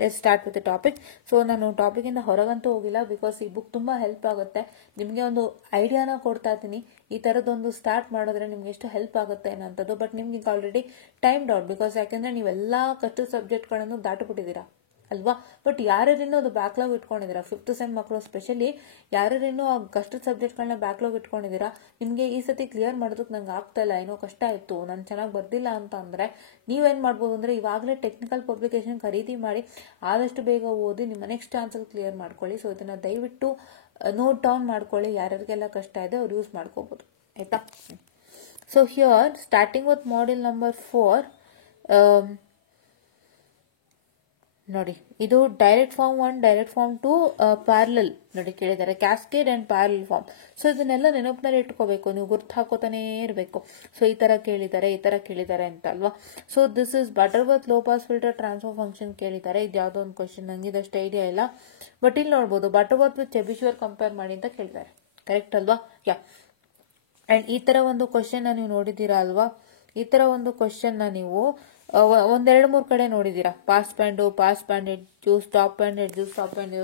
let's start with the topic. So ನಾನು ಟಾಪಿಕಿಂದ ಹೊರಗಂತೂ ಹೋಗಿಲ್ಲ, ಬಿಕಾಸ್ ಈ ಬುಕ್ ತುಂಬ ಹೆಲ್ಪ್ ಆಗುತ್ತೆ. ನಿಮಗೆ ಒಂದು ಐಡಿಯಾನ ಕೊಡ್ತಾ ಇದ್ದೀನಿ, ಈ ಥರದ್ದೊಂದು ಸ್ಟಾರ್ಟ್ ಮಾಡಿದ್ರೆ ನಿಮ್ಗೆ ಎಷ್ಟು ಹೆಲ್ಪ್ ಆಗುತ್ತೆ ಅನ್ನೋಂಥದ್ದು. ಬಟ್ ನಿಮ್ಗೆ ಈಗ ಆಲ್ರೆಡಿ ಟೈಮ್ಡ್ ಔಟ್, ಬಿಕಾಸ್ ಯಾಕೆಂದರೆ ನೀವೆಲ್ಲ ಕಷ್ಟದ ಸಬ್ಜೆಕ್ಟ್ಗಳನ್ನು ದಾಟಿಬಿಟ್ಟಿದ್ದೀರಾ ಅಲ್ವಾ. ಬಟ್ ಯಾರ್ಯಾರಿನ್ನೂ ಅದು ಬ್ಯಾಕ್ಲಾಗ್ ಇಟ್ಕೊಂಡಿದ್ದೀರಾ, 5th ಸೆಮ್ ಮಕ್ಕಳು ಸ್ಪೆಷಲಿ ಯಾರ್ಯಾರಿನ್ನೂ ಆ ಕಷ್ಟದ ಸಬ್ಜೆಕ್ಟ್ಗಳನ್ನ ಬ್ಯಾಕ್ಲಾಗ್ ಇಟ್ಕೊಂಡಿದ್ದೀರಾ, ನಿಮಗೆ ಈ ಸತಿ ಕ್ಲಿಯರ್ ಮಾಡೋದಕ್ಕೆ ನಂಗೆ ಆಗ್ತಾ ಇಲ್ಲ, ಏನೋ ಕಷ್ಟ ಇತ್ತು, ನಾನು ಚೆನ್ನಾಗಿ ಬರ್ದಿಲ್ಲ ಅಂತ ಅಂದರೆ ನೀವೇನು ಮಾಡ್ಬೋದು ಅಂದರೆ ಇವಾಗಲೇ ಟೆಕ್ನಿಕಲ್ ಪಬ್ಲಿಕೇಶನ್ ಖರೀದಿ ಮಾಡಿ ಆದಷ್ಟು ಬೇಗ ಓದಿ ನಿಮ್ಮ ನೆಕ್ಸ್ಟ್ ಚಾನ್ಸಲ್ಲಿ ಕ್ಲಿಯರ್ ಮಾಡ್ಕೊಳ್ಳಿ. ಸೊ ಇದನ್ನು ದಯವಿಟ್ಟು ನೋಟ್ ಡೌನ್ ಮಾಡ್ಕೊಳ್ಳಿ, ಯಾರ್ಯಾರಿಗೆಲ್ಲ ಕಷ್ಟ ಇದೆ ಅವ್ರು ಯೂಸ್ ಮಾಡ್ಕೋಬೋದು. ಆಯಿತಾ. So here starting with module number 4 ನೋಡಿ, ಇದು direct form 1, direct form 2, parallel ನೋಡಿ ಕೇಳಿದ್ದಾರೆ, cascade and parallel form. So ಇದನ್ನೆಲ್ಲ ನೆನಪಿನಲ್ಲಿ ಇಟ್ಕೋಬೇಕು, ನೀವು ಗುರ್ತು ಹಾಕೋತಾನೇ ಇರಬೇಕು. ಸೊ ಈ ಥರ ಕೇಳಿದ್ದಾರೆ ಅಂತ ಅಲ್ವಾ. So this is Butterworth low pass filter transfer function ಕೇಳಿದ್ದಾರೆ. ಇದು ಯಾವುದೋ ಒಂದು ಕ್ವಶನ್, ನಂಗೆ ಇದಷ್ಟು ಐಡಿಯಾ ಇಲ್ಲ. ಬಟ್ ಇಲ್ಲಿ ನೋಡ್ಬೋದು ಬಟರ್ವರ್ತ್ ವಿತ್ ಚೆಬಿಶೆವರ್ ಕಂಪೇರ್ ಮಾಡಿ ಅಂತ ಕೇಳಿದ್ದಾರೆ, ಕರೆಕ್ಟ್ ಅಲ್ವಾ. ಆ್ಯಂಡ್ ಈ ಥರ ಒಂದು ಕ್ವಶನ್ನ ನೀವು ನೋಡಿದ್ದೀರಾ ಅಲ್ವಾ. ಈ ಥರ ಒಂದು ಕ್ವಶನ್ನ ನೀವು 1-2-3 ಕಡೆ ನೋಡಿದ್ದೀರಾ. ಪಾಸ್ ಬ್ಯಾಂಡ್ ಜ್ಯೂಸ್, ಸ್ಟಾಪ್ ಬ್ಯಾಂಡ್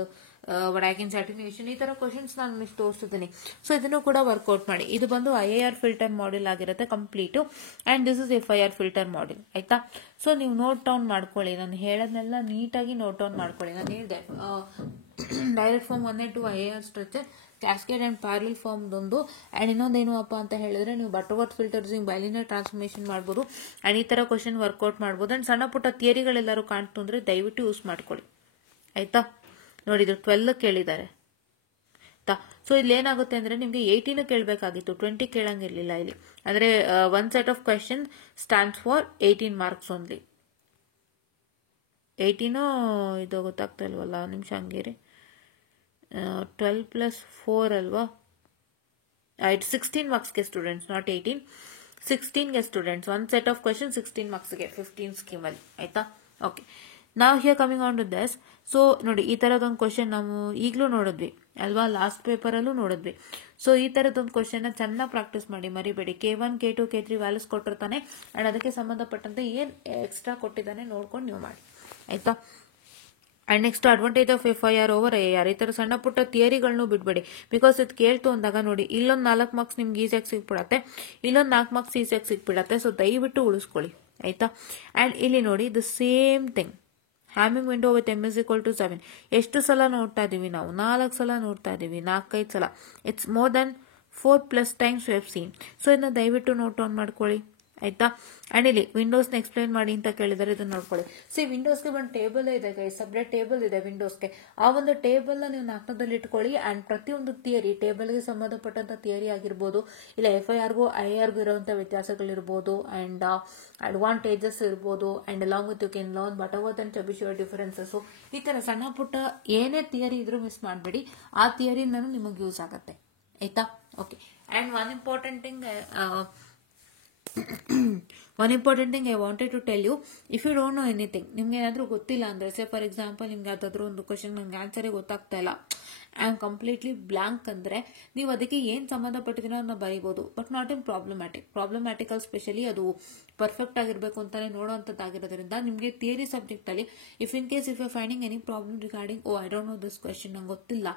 ವಡಾಕಿನ್ ಸ್ಯಾಟಿನೇಷನ್, ಈ ಥರ ಕ್ವಶನ್ಸ್ ನಾನು ಇಷ್ಟು ತೋರಿಸಿದ್ದೀನಿ. ಸೊ ಇದನ್ನು ಕೂಡ ವರ್ಕೌಟ್ ಮಾಡಿ. ಇದು ಬಂದು IIR ಫಿಲ್ಟರ್ ಮಾಡ್ಯೂಲ್ ಆಗಿರುತ್ತೆ complete. And this is FIR filter module. ಆಯಿತಾ. ಸೊ ನೀವು ನೋಟ್ ಡೌನ್ ಮಾಡ್ಕೊಳ್ಳಿ, ನಾನು ಹೇಳೋದನ್ನೆಲ್ಲ ನೀಟಾಗಿ ನೋಟ್ ಡೌನ್ ಮಾಡ್ಕೊಳ್ಳಿ. ನಾನು ಹೇಳಿದೆ direct form 1 and 2 IIR structure, cascade and parallel ಫಾರ್ಮ್ದೊಂದು. ಆ್ಯಂಡ್ ಇನ್ನೊಂದೇನು ಅಪ್ಪ ಅಂತ ಹೇಳಿದ್ರೆ ನೀವು Butterworth filter using bilinear transformation ಮಾಡ್ಬೋದು. ಆ್ಯಂಡ್ ಈ ಥರ ಕ್ವಶನ್ ವರ್ಕೌಟ್ ಮಾಡ್ಬೋದು. ಆ್ಯಂಡ್ ಸಣ್ಣ ಪುಟ್ಟ ಥಿಯರಿಗಳೆಲ್ಲರೂ ಕಾಣ್ತು ಅಂದರೆ ದಯವಿಟ್ಟು ಯೂಸ್ ಮಾಡ್ಕೊಳ್ಳಿ. ಆಯಿತಾ. ನೋಡಿದ್ರು 12 ಕೇಳಿದ್ದಾರೆ. ಸೊ ಇಲ್ಲಿ ಏನಾಗುತ್ತೆ ಅಂದರೆ ನಿಮಗೆ 18 ಕೇಳಬೇಕಾಗಿತ್ತು, 20 ಕೇಳಂಗಿರಲಿಲ್ಲ ಇಲ್ಲಿ. ಅಂದರೆ 1 set of question stands for 18 marks only. 18 ಇದು ಗೊತ್ತಾಗ್ತಾ ಇಲ್ವಲ್ಲ, ನಿಮಿಷ ಹಂಗೇರಿ. 12 + 4 ಅಲ್ವಾ. ಇಟ್ಸ್ 16 ಮಾರ್ಕ್ಸ್ಗೆ ಸ್ಟೂಡೆಂಟ್ಸ್, ನಾಟ್ 18. 16ಗೆ ಸ್ಟೂಡೆಂಟ್ಸ್, 1 set of question 16 ಮಾರ್ಕ್ಸ್ಗೆ 15 ಸ್ಕೀಮಲ್ಲಿ. ಆಯಿತಾ. Okay. Now here coming on to this, so ನೋಡಿ ಈ ತರದೊಂದು ಕ್ವಶನ್ ನಾವು ಈಗಲೂ ನೋಡಿದ್ವಿ ಅಲ್ವಾ, ಲಾಸ್ಟ್ ಪೇಪರಲ್ಲೂ ನೋಡಿದ್ವಿ. ಸೊ ಈ ತರದೊಂದು ಕ್ವಶನ್ ಚೆನ್ನಾಗಿ ಪ್ರಾಕ್ಟೀಸ್ ಮಾಡಿ, ಮರಿಬೇಡಿ. K1 K2 K3 ವ್ಯಾಲ್ಯೂಸ್ ಕೊಟ್ಟಿರ್ತಾನೆ ಅಂಡ್ ಅದಕ್ಕೆ ಸಂಬಂಧಪಟ್ಟಂತೆ ಏನ್ ಎಕ್ಸ್ಟ್ರಾ ಕೊಟ್ಟಿದ್ದಾನೆ ನೋಡ್ಕೊಂಡು ನೀವು ಮಾಡಿ, ಆಯ್ತಾ. And next advantage of FIR over AR, ಈ ತರ ಸಣ್ಣ ಪುಟ್ಟ ಥಿಯರಿಗಳನ್ನು ಬಿಡ್ಬೇಡಿ. ಬಿಕಾಸ್ ಇದು ಕೇಳ್ತು ಅಂದಾಗ ನೋಡಿ ಇಲ್ಲೊಂದು 4 ಮಾರ್ಕ್ಸ್ ನಿಮ್ಗೆ ಈಸಿಯಾಗಿ ಸಿಕ್ಬಿಡತ್ತೆ, ಇಲ್ಲೊಂದು 4 ಮಾರ್ಕ್ಸ್ ಈಸಿಯಾಗಿ ಸಿಕ್ಬಿಡತ್ತೆ. ಸೊ ದಯವಿಟ್ಟು ಉಳಿಸ್ಕೊಳ್ಳಿ, ಆಯ್ತಾ. ಅಂಡ್ ಇಲ್ಲಿ ನೋಡಿ the same thing, Hamming window with m is equal to 7 ಎಷ್ಟು ಸಲ ನೋಡ್ತಾ ಇದೀವಿ ನಾವು? 4 ಸಲ ನೋಡ್ತಾ ಇದೀವಿ, 4-5 ಸಲ. It's more than 4+ times we have seen. So ಇದನ್ನ ದಯವಿಟ್ಟು ನೋಟ್ ಡೌನ್ ಮಾಡ್ಕೊಳ್ಳಿ, ಆಯ್ತಾ. ಅಂಡ್ ಇಲ್ಲಿ ವಿಂಡೋಸ್ ನ ಎಕ್ಸ್ಪ್ಲೈನ್ ಮಾಡಿ ಅಂತ ಕೇಳಿದರೆ ಇದನ್ನ ನೋಡ್ಕೊಳ್ಳಿ. ವಿಂಡೋಸ್ಗೆ ಒಂದು ಟೇಬಲ್ ಇದೆ, ಸಬ್ಜೆಕ್ಟ್ ಟೇಬಲ್ ಇದೆ ವಿಂಡೋಸ್ಗೆ. ಆ ಒಂದು ಟೇಬಲ್ ನ ನೀವು ನಾಲ್ಕನಲ್ಲಿ ಇಟ್ಕೊಳ್ಳಿ. ಅಂಡ್ ಪ್ರತಿಯೊಂದು ಥಿಯರಿ, ಟೇಬಲ್ಗೆ ಸಂಬಂಧಪಟ್ಟಂತ ಥಿಯರಿ ಆಗಿರ್ಬೋದು, ಇಲ್ಲ FIRಗೂ IIRಗೂ ಇರುವಂತ ವ್ಯತ್ಯಾಸಗಳಿರ್ಬೋದು, ಅಂಡ್ ಅಡ್ವಾಂಟೇಜಸ್ ಇರ್ಬೋದು, and along with you can learn whatever than to be sure differences. ಈ ತರ ಸಣ್ಣ ಪುಟ್ಟ ಏನೇ ಥಿಯರಿ ಇದ್ರೂ ಮಿಸ್ ಮಾಡಬೇಡಿ, ಆ ಥಿಯರಿ ನಿಮಗೆ ಯೂಸ್ ಆಗುತ್ತೆ, ಆಯ್ತಾ. Okay. And one important thing I wanted to tell you, if you don't know anything, ನಿಮ್ಗೆ ಏನಾದ್ರೂ ಗೊತ್ತಿಲ್ಲ ಅಂದ್ರೆ, ಸೇ ಫಾರ್ ಎಕ್ಸಾಂಪಲ್ ನಿಮ್ಗೆ ಯಾವ್ದಾದ್ರು ಒಂದು ಕ್ವಶನ್ ನಂಗೆ ಆನ್ಸರೇ ಗೊತ್ತಾಗ್ತಾ ಇಲ್ಲ, ಐ ಆಮ್ ಕಂಪ್ಲೀಟ್ಲಿ ಬ್ಲಾಂಕ್ ಅಂದ್ರೆ ನೀವು ಅದಕ್ಕೆ ಏನ್ ಸಂಬಂಧಪಟ್ಟಿದ್ದೀನೋ ಅದನ್ನ ಬರೀಬಹುದು. But not in problematical specially ಅದು ಪರ್ಫೆಕ್ಟ್ ಆಗಿರ್ಬೇಕು ಅಂತಾನೆ ನೋಡುವಂತದ್ದಾಗಿರೋದ್ರಿಂದ ನಿಮ್ಗೆ ಥಿಯರಿ ಸಬ್ಜೆಕ್ಟ್ ಅಲ್ಲಿ if you finding any problem regarding I don't know this question, ನಂಗೆ ಗೊತ್ತಿಲ್ಲ,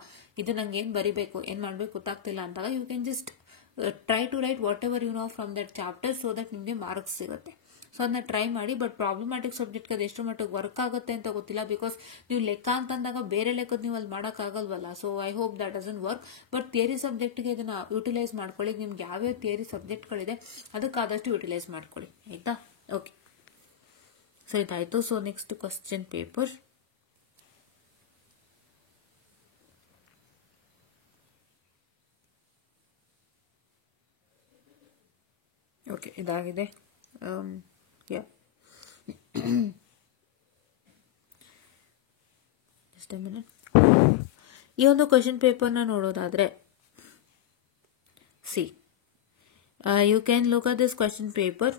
ಇದು ನಂಗೆ ಏನ್ ಬರೀಬೇಕು, ಏನ್ ಮಾಡ್ಬೇಕು ಗೊತ್ತಾಗ್ತಿಲ್ಲ ಅಂದಾಗ you can just try to write whatever you know from that chapter, so that ನಿಮಗೆ ಮಾರ್ಕ್ಸ್ ಸಿಗುತ್ತೆ. ಸೊ ಅದನ್ನ ಟ್ರೈ ಮಾಡಿ. ಬಟ್ ಪ್ರಾಬ್ಲಮ್ಯಾಟಿಕ್ ಸಬ್ಜೆಕ್ಟ್ ಅದು ಎಷ್ಟು ಮಟ್ಟಿಗೆ ವರ್ಕ್ ಆಗುತ್ತೆ ಅಂತ ಗೊತ್ತಿಲ್ಲ, ಬಿಕಾಸ್ ನೀವು ಲೆಕ್ಕ ಅಂತಂದಾಗ ಬೇರೆ ಲೆಕ್ಕದ ನೀವು ಅಲ್ಲಿ ಮಾಡೋಕ್ಕಾಗಲ್ವಲ್ಲ. So I hope that doesn't work. But theory ಸಬ್ಜೆಕ್ಟ್ಗೆ ಇದನ್ನ ಯುಟಿಲೈಸ್ ಮಾಡ್ಕೊಳ್ಳಿ. ನಿಮ್ಗೆ ಯಾವ್ಯಾವ ಥಿಯರಿ ಸಬ್ಜೆಕ್ಟ್ಗಳಿದೆ ಅದಕ್ಕಾದಷ್ಟು ಯುಟಿಲೈಸ್ ಮಾಡ್ಕೊಳ್ಳಿ, ಆಯ್ತಾ. ಓಕೆ, ಸೊ ಇದಾಯ್ತು. So next question paper. Okay, ಇದಾಗಿದೆ. Just a minute. ಈ ಒಂದು ಕ್ವಶನ್ ಪೇಪರ್ನ ನೋಡೋದಾದ್ರೆ, you can look at this question paper.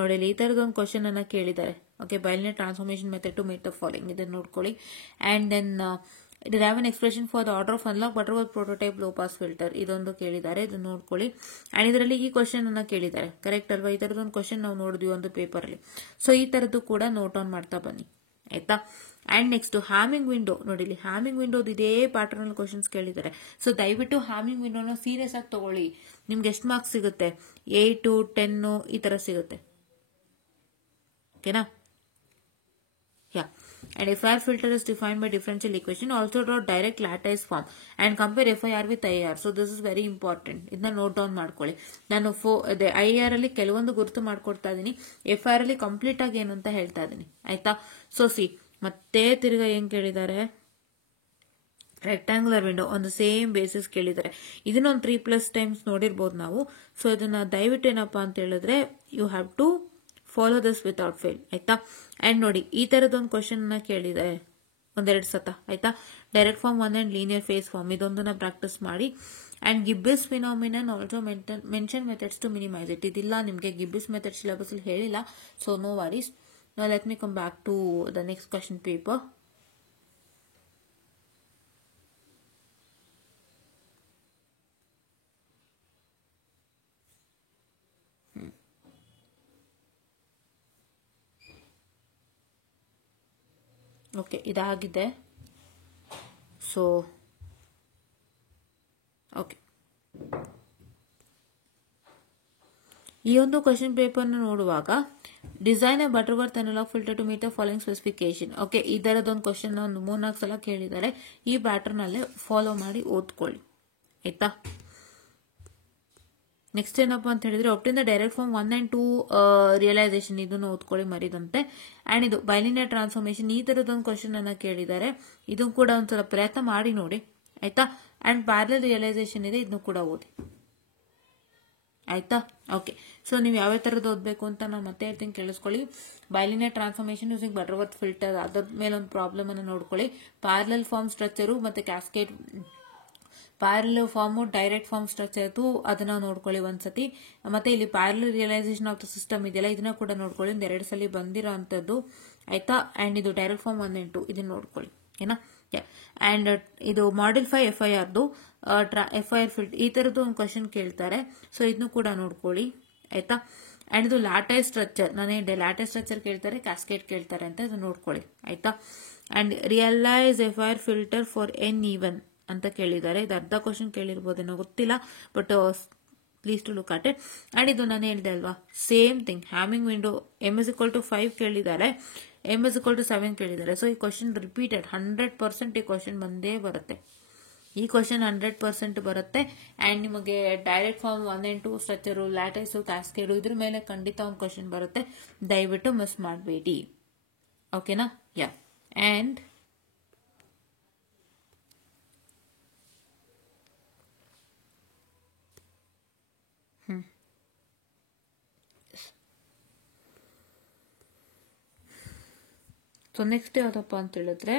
ನೋಡಿ, ಈ ತರದೊಂದು ಕ್ವಶನ್ ಅನ್ನ ಕೇಳಿದ್ದಾರೆ. Okay, bilinear transformation method to make the following, ಇದನ್ನ ನೋಡ್ಕೊಳ್ಳಿ. And then derive an expression for the order of unlock Butterworth prototype low pass filter, ಇದೊಂದು ಕೇಳಿದ್ದಾರೆ, ಇದನ್ನ ನೋಡ್ಕೊಳ್ಳಿ. ಅಂಡ್ ಇದರಲ್ಲಿ ಈ ಕ್ವಶನ್ ಅನ್ನ ಕೇಳಿದ್ದಾರೆ, ಕರೆಕ್ಟ್ ಅಲ್ವಾ? ಈ ತರದೊಂದು ಕ್ವಶನ್ ನಾವು ನೋಡಿದ್ವಿ ಒಂದು ಪೇಪರ್ ಅಲ್ಲಿ. ಸೊ ಈ ತರದ್ದು ಕೂಡ ನೋಟ್ ಆನ್ ಮಾಡ್ತಾ ಬನ್ನಿ, ಆಯ್ತಾ. And next Hamming window. ನೋಡಿ, ಇಲ್ಲಿ ಹ್ಯಾಮಿಂಗ್ ವಿಂಡೋದು ಇದೇ ಪ್ಯಾಟರ್ನ್ ಅಲ್ಲಿ ಕ್ವಶನ್ಸ್ ಕೇಳಿದ್ದಾರೆ. ಸೊ ದಯವಿಟ್ಟು ಹ್ಯಾಮಿಂಗ್ ವಿಂಡೋನ ಸೀರಿಯಸ್ ಆಗಿ ತಗೊಳ್ಳಿ. ನಿಮ್ಗೆ ಎಷ್ಟು ಮಾರ್ಕ್ಸ್ ಸಿಗುತ್ತೆ? 8, 10 ಈ ತರ ಸಿಗುತ್ತೆ, ಓಕೆನಾ. Yeah. And FIR filter is defined by differential equation. Also draw direct lattice form and compare FIR with IIR. So this is very important. ಇದನ್ನ ನೋಟ್ ಡೌನ್ ಮಾಡ್ಕೊಳ್ಳಿ. ನಾನು IIR ಅಲ್ಲಿ ಕೆಲವೊಂದು ಗುರುತು ಮಾಡ್ಕೊಡ್ತಾ ಇದೀನಿ, FIR ಅಲ್ಲಿ ಕಂಪ್ಲೀಟ್ ಆಗಿ ಏನು ಅಂತ ಹೇಳ್ತಾ ಇದೀನಿ, ಆಯ್ತಾ. ಸೊ ಮತ್ತೆ ತಿರ್ಗಾ ಏನ್ ಕೇಳಿದ್ದಾರೆ? ರೆಕ್ಟಾಂಗುಲರ್ ವಿಂಡೋ ಒಂದು ಸೇಮ್ ಬೇಸಿಸ್ ಕೇಳಿದ್ದಾರೆ. ಇದನ್ನೊಂದು 3+ ಟೈಮ್ಸ್ ನೋಡಿರ್ಬೋದು ನಾವು. ಸೊ ಇದನ್ನ ದಯವಿಟ್ಟು ಏನಪ್ಪಾ ಅಂತ ಹೇಳಿದ್ರೆ you have to follow this without fail, ಆಯ್ತಾ. ಅಂಡ್ ನೋಡಿ, ಈ ತರದೊಂದು ಕ್ವಶನ್ ನ ಕೇಳಿದ್ದಾರೆ ಒಂದೆರಡು ಸತ, ಆಯ್ತಾ. Direct form 1 and linear phase form, ಇದೊಂದನ್ನ ಪ್ರಾಕ್ಟೀಸ್ ಮಾಡಿ. And Gibbs phenomenon also mention methods to minimise it. ಇದಿಲ್ಲ ನಿಮಗೆ ಗಿಬ್ಬಿಸ್ ಮೆಥಡ್ ಸಿಲೆಬಸ್ ಅಲ್ಲಿ ಹೇಳಿಲ್ಲ, so no worries. Now let me come back to the next question paper. Okay, ಇದಾಗಿದೆ. So okay, ಈ ಒಂದು question ಪೇಪರ್ನ ನೋಡುವಾಗ design a Butterworth analog filter to meet the following specification. Okay, ಈ ತರದೊಂದು question ಒಂದು 3-4 ಸಲ ಕೇಳಿದ್ದಾರೆ. ಈ ಪ್ಯಾಟರ್ನ್ ಅಲ್ಲೇ ಫಾಲೋ ಮಾಡಿ ಓದ್ಕೊಳ್ಳಿ, ಆಯ್ತಾ. ನೆಕ್ಸ್ಟ್ ಏನಪ್ಪಾ ಅಂತ ಹೇಳಿದ್ರೆ obtain the direct form 1 and 2 realisation, ಇದನ್ನು ಓದ್ಕೊಳ್ಳಿ ಮರಿದಂತೆ. ಅಂಡ್ ಇದು ಬೈಲಿನಿಯರ್ ಟ್ರಾನ್ಸ್ಫಾರ್ಮೇಶನ್, ಈ ತರದೊಂದು ಕ್ವಶನ್ ಅನ್ನ ಕೇಳಿದ್ದಾರೆ. ಇದು ಕೂಡ ಒಂದ್ಸಲ ಪ್ರಯತ್ನ ಮಾಡಿ ನೋಡಿ, ಆಯ್ತಾ. ಅಂಡ್ ಪ್ಯಾರಲಲ್ ರಿಯಲೈಸೇಷನ್ ಇದೆ, ಇದನ್ನು ಕೂಡ ಓದಿ, ಆಯ್ತಾ. ಓಕೆ, ಸೊ ನೀವು ಯಾವ ತರದ್ದು ಓದಬೇಕು ಅಂತ ನಾನು ಮತ್ತೆ ಹೇಳ್ತೀನಿ, ಕೇಳಿಸ್ಕೊಳ್ಳಿ. Bilinear transformation using Butterworth filter, ಅದ್ರ ಮೇಲೆ ಒಂದು ಪ್ರಾಬ್ಲಮ್ ಅನ್ನು ನೋಡ್ಕೊಳ್ಳಿ. ಪ್ಯಾರಲಲ್ ಫಾರ್ಮ್ ಸ್ಟ್ರಕ್ಚರು ಮತ್ತೆ cascade parallel form, direct form structure ಇತ್ತು, ಅದನ್ನ ನೋಡ್ಕೊಳ್ಳಿ ಒಂದ್ಸತಿ. ಮತ್ತೆ ಇಲ್ಲಿ parallel realisation of the system ಇದೆಯಲ್ಲ, ಇದನ್ನ ಕೂಡ ನೋಡ್ಕೊಳ್ಳಿ, 2 ಸಲ ಬಂದಿರೋ ಅಂತದ್ದು, ಆಯ್ತಾ. ಅಂಡ್ ಇದು ಡೈರೆಕ್ಟ್ ಫಾರ್ಮ್ 1 and 2 ಇದನ್ನ ನೋಡ್ಕೊಳ್ಳಿ. ಏನಾ. ಆ್ಯಂಡ್ ಇದು Module 5 FIRದು FIR ಫಿಲ್ಟರ್ ಈ ಥರದ್ದು ಒಂದು ಕ್ವಶನ್ ಕೇಳ್ತಾರೆ. ಸೊ ಇದನ್ನು ಕೂಡ ನೋಡ್ಕೊಳ್ಳಿ ಆಯ್ತಾ. ಆ್ಯಂಡ್ ಇದು ಲ್ಯಾಟಿಸ್ ಸ್ಟ್ರಕ್ಚರ್, ನಾನು ಹೇಳಿದೆ ಲ್ಯಾಟಿಸ್ ಸ್ಟ್ರಕ್ಚರ್ ಕೇಳ್ತಾರೆ, ಕ್ಯಾಸ್ಕೇಡ್ ಕೇಳ್ತಾರೆ ಅಂತ, ಇದು ನೋಡ್ಕೊಳ್ಳಿ ಆಯ್ತಾ. And realise FIR filter for N even ಅಂತ ಕೇಳಿದ್ದಾರೆ. ಇದು ಅರ್ಧ ಕ್ವಶನ್ ಕೇಳಿರ್ಬೋದೇನೋ ಗೊತ್ತಿಲ್ಲ, but please to look at it. And ಇದು ನಾನು ಹೇಳಿದೆ ಅಲ್ವಾ, same thing, Hamming window M=5 ಕೇಳಿದ್ದಾರೆ, M=7 ಕೇಳಿದ್ದಾರೆ. ಸೊ ಈ ಕ್ವಶನ್ ರಿಪೀಟೆಡ್ 100% ಈ ಕ್ವಶನ್ ಬಂದೇ ಬರುತ್ತೆ. ಈ ಕ್ವಶನ್ 100% ಬರುತ್ತೆ. ಆ್ಯಂಡ್ ನಿಮಗೆ ಡೈರೆಕ್ಟ್ ಫಾರ್ಮ್ 1 and 2 ಸ್ಟ್ರಕ್ಚರು, ಲ್ಯಾಟಿಸು, ಕ್ಯಾಸ್ಕೇಡು ಇದ್ರ ಮೇಲೆ ಖಂಡಿತ ಒಂದು ಕ್ವಶನ್ ಬರುತ್ತೆ. ದಯವಿಟ್ಟು ಮಿಸ್ ಮಾಡಬೇಡಿ, ಓಕೆನಾ. ಯಾ. ಆ್ಯಂಡ್ ಸೊ ನೆಕ್ಸ್ಟ್ ಯಾವುದಪ್ಪ ಅಂತ ಹೇಳಿದ್ರೆ,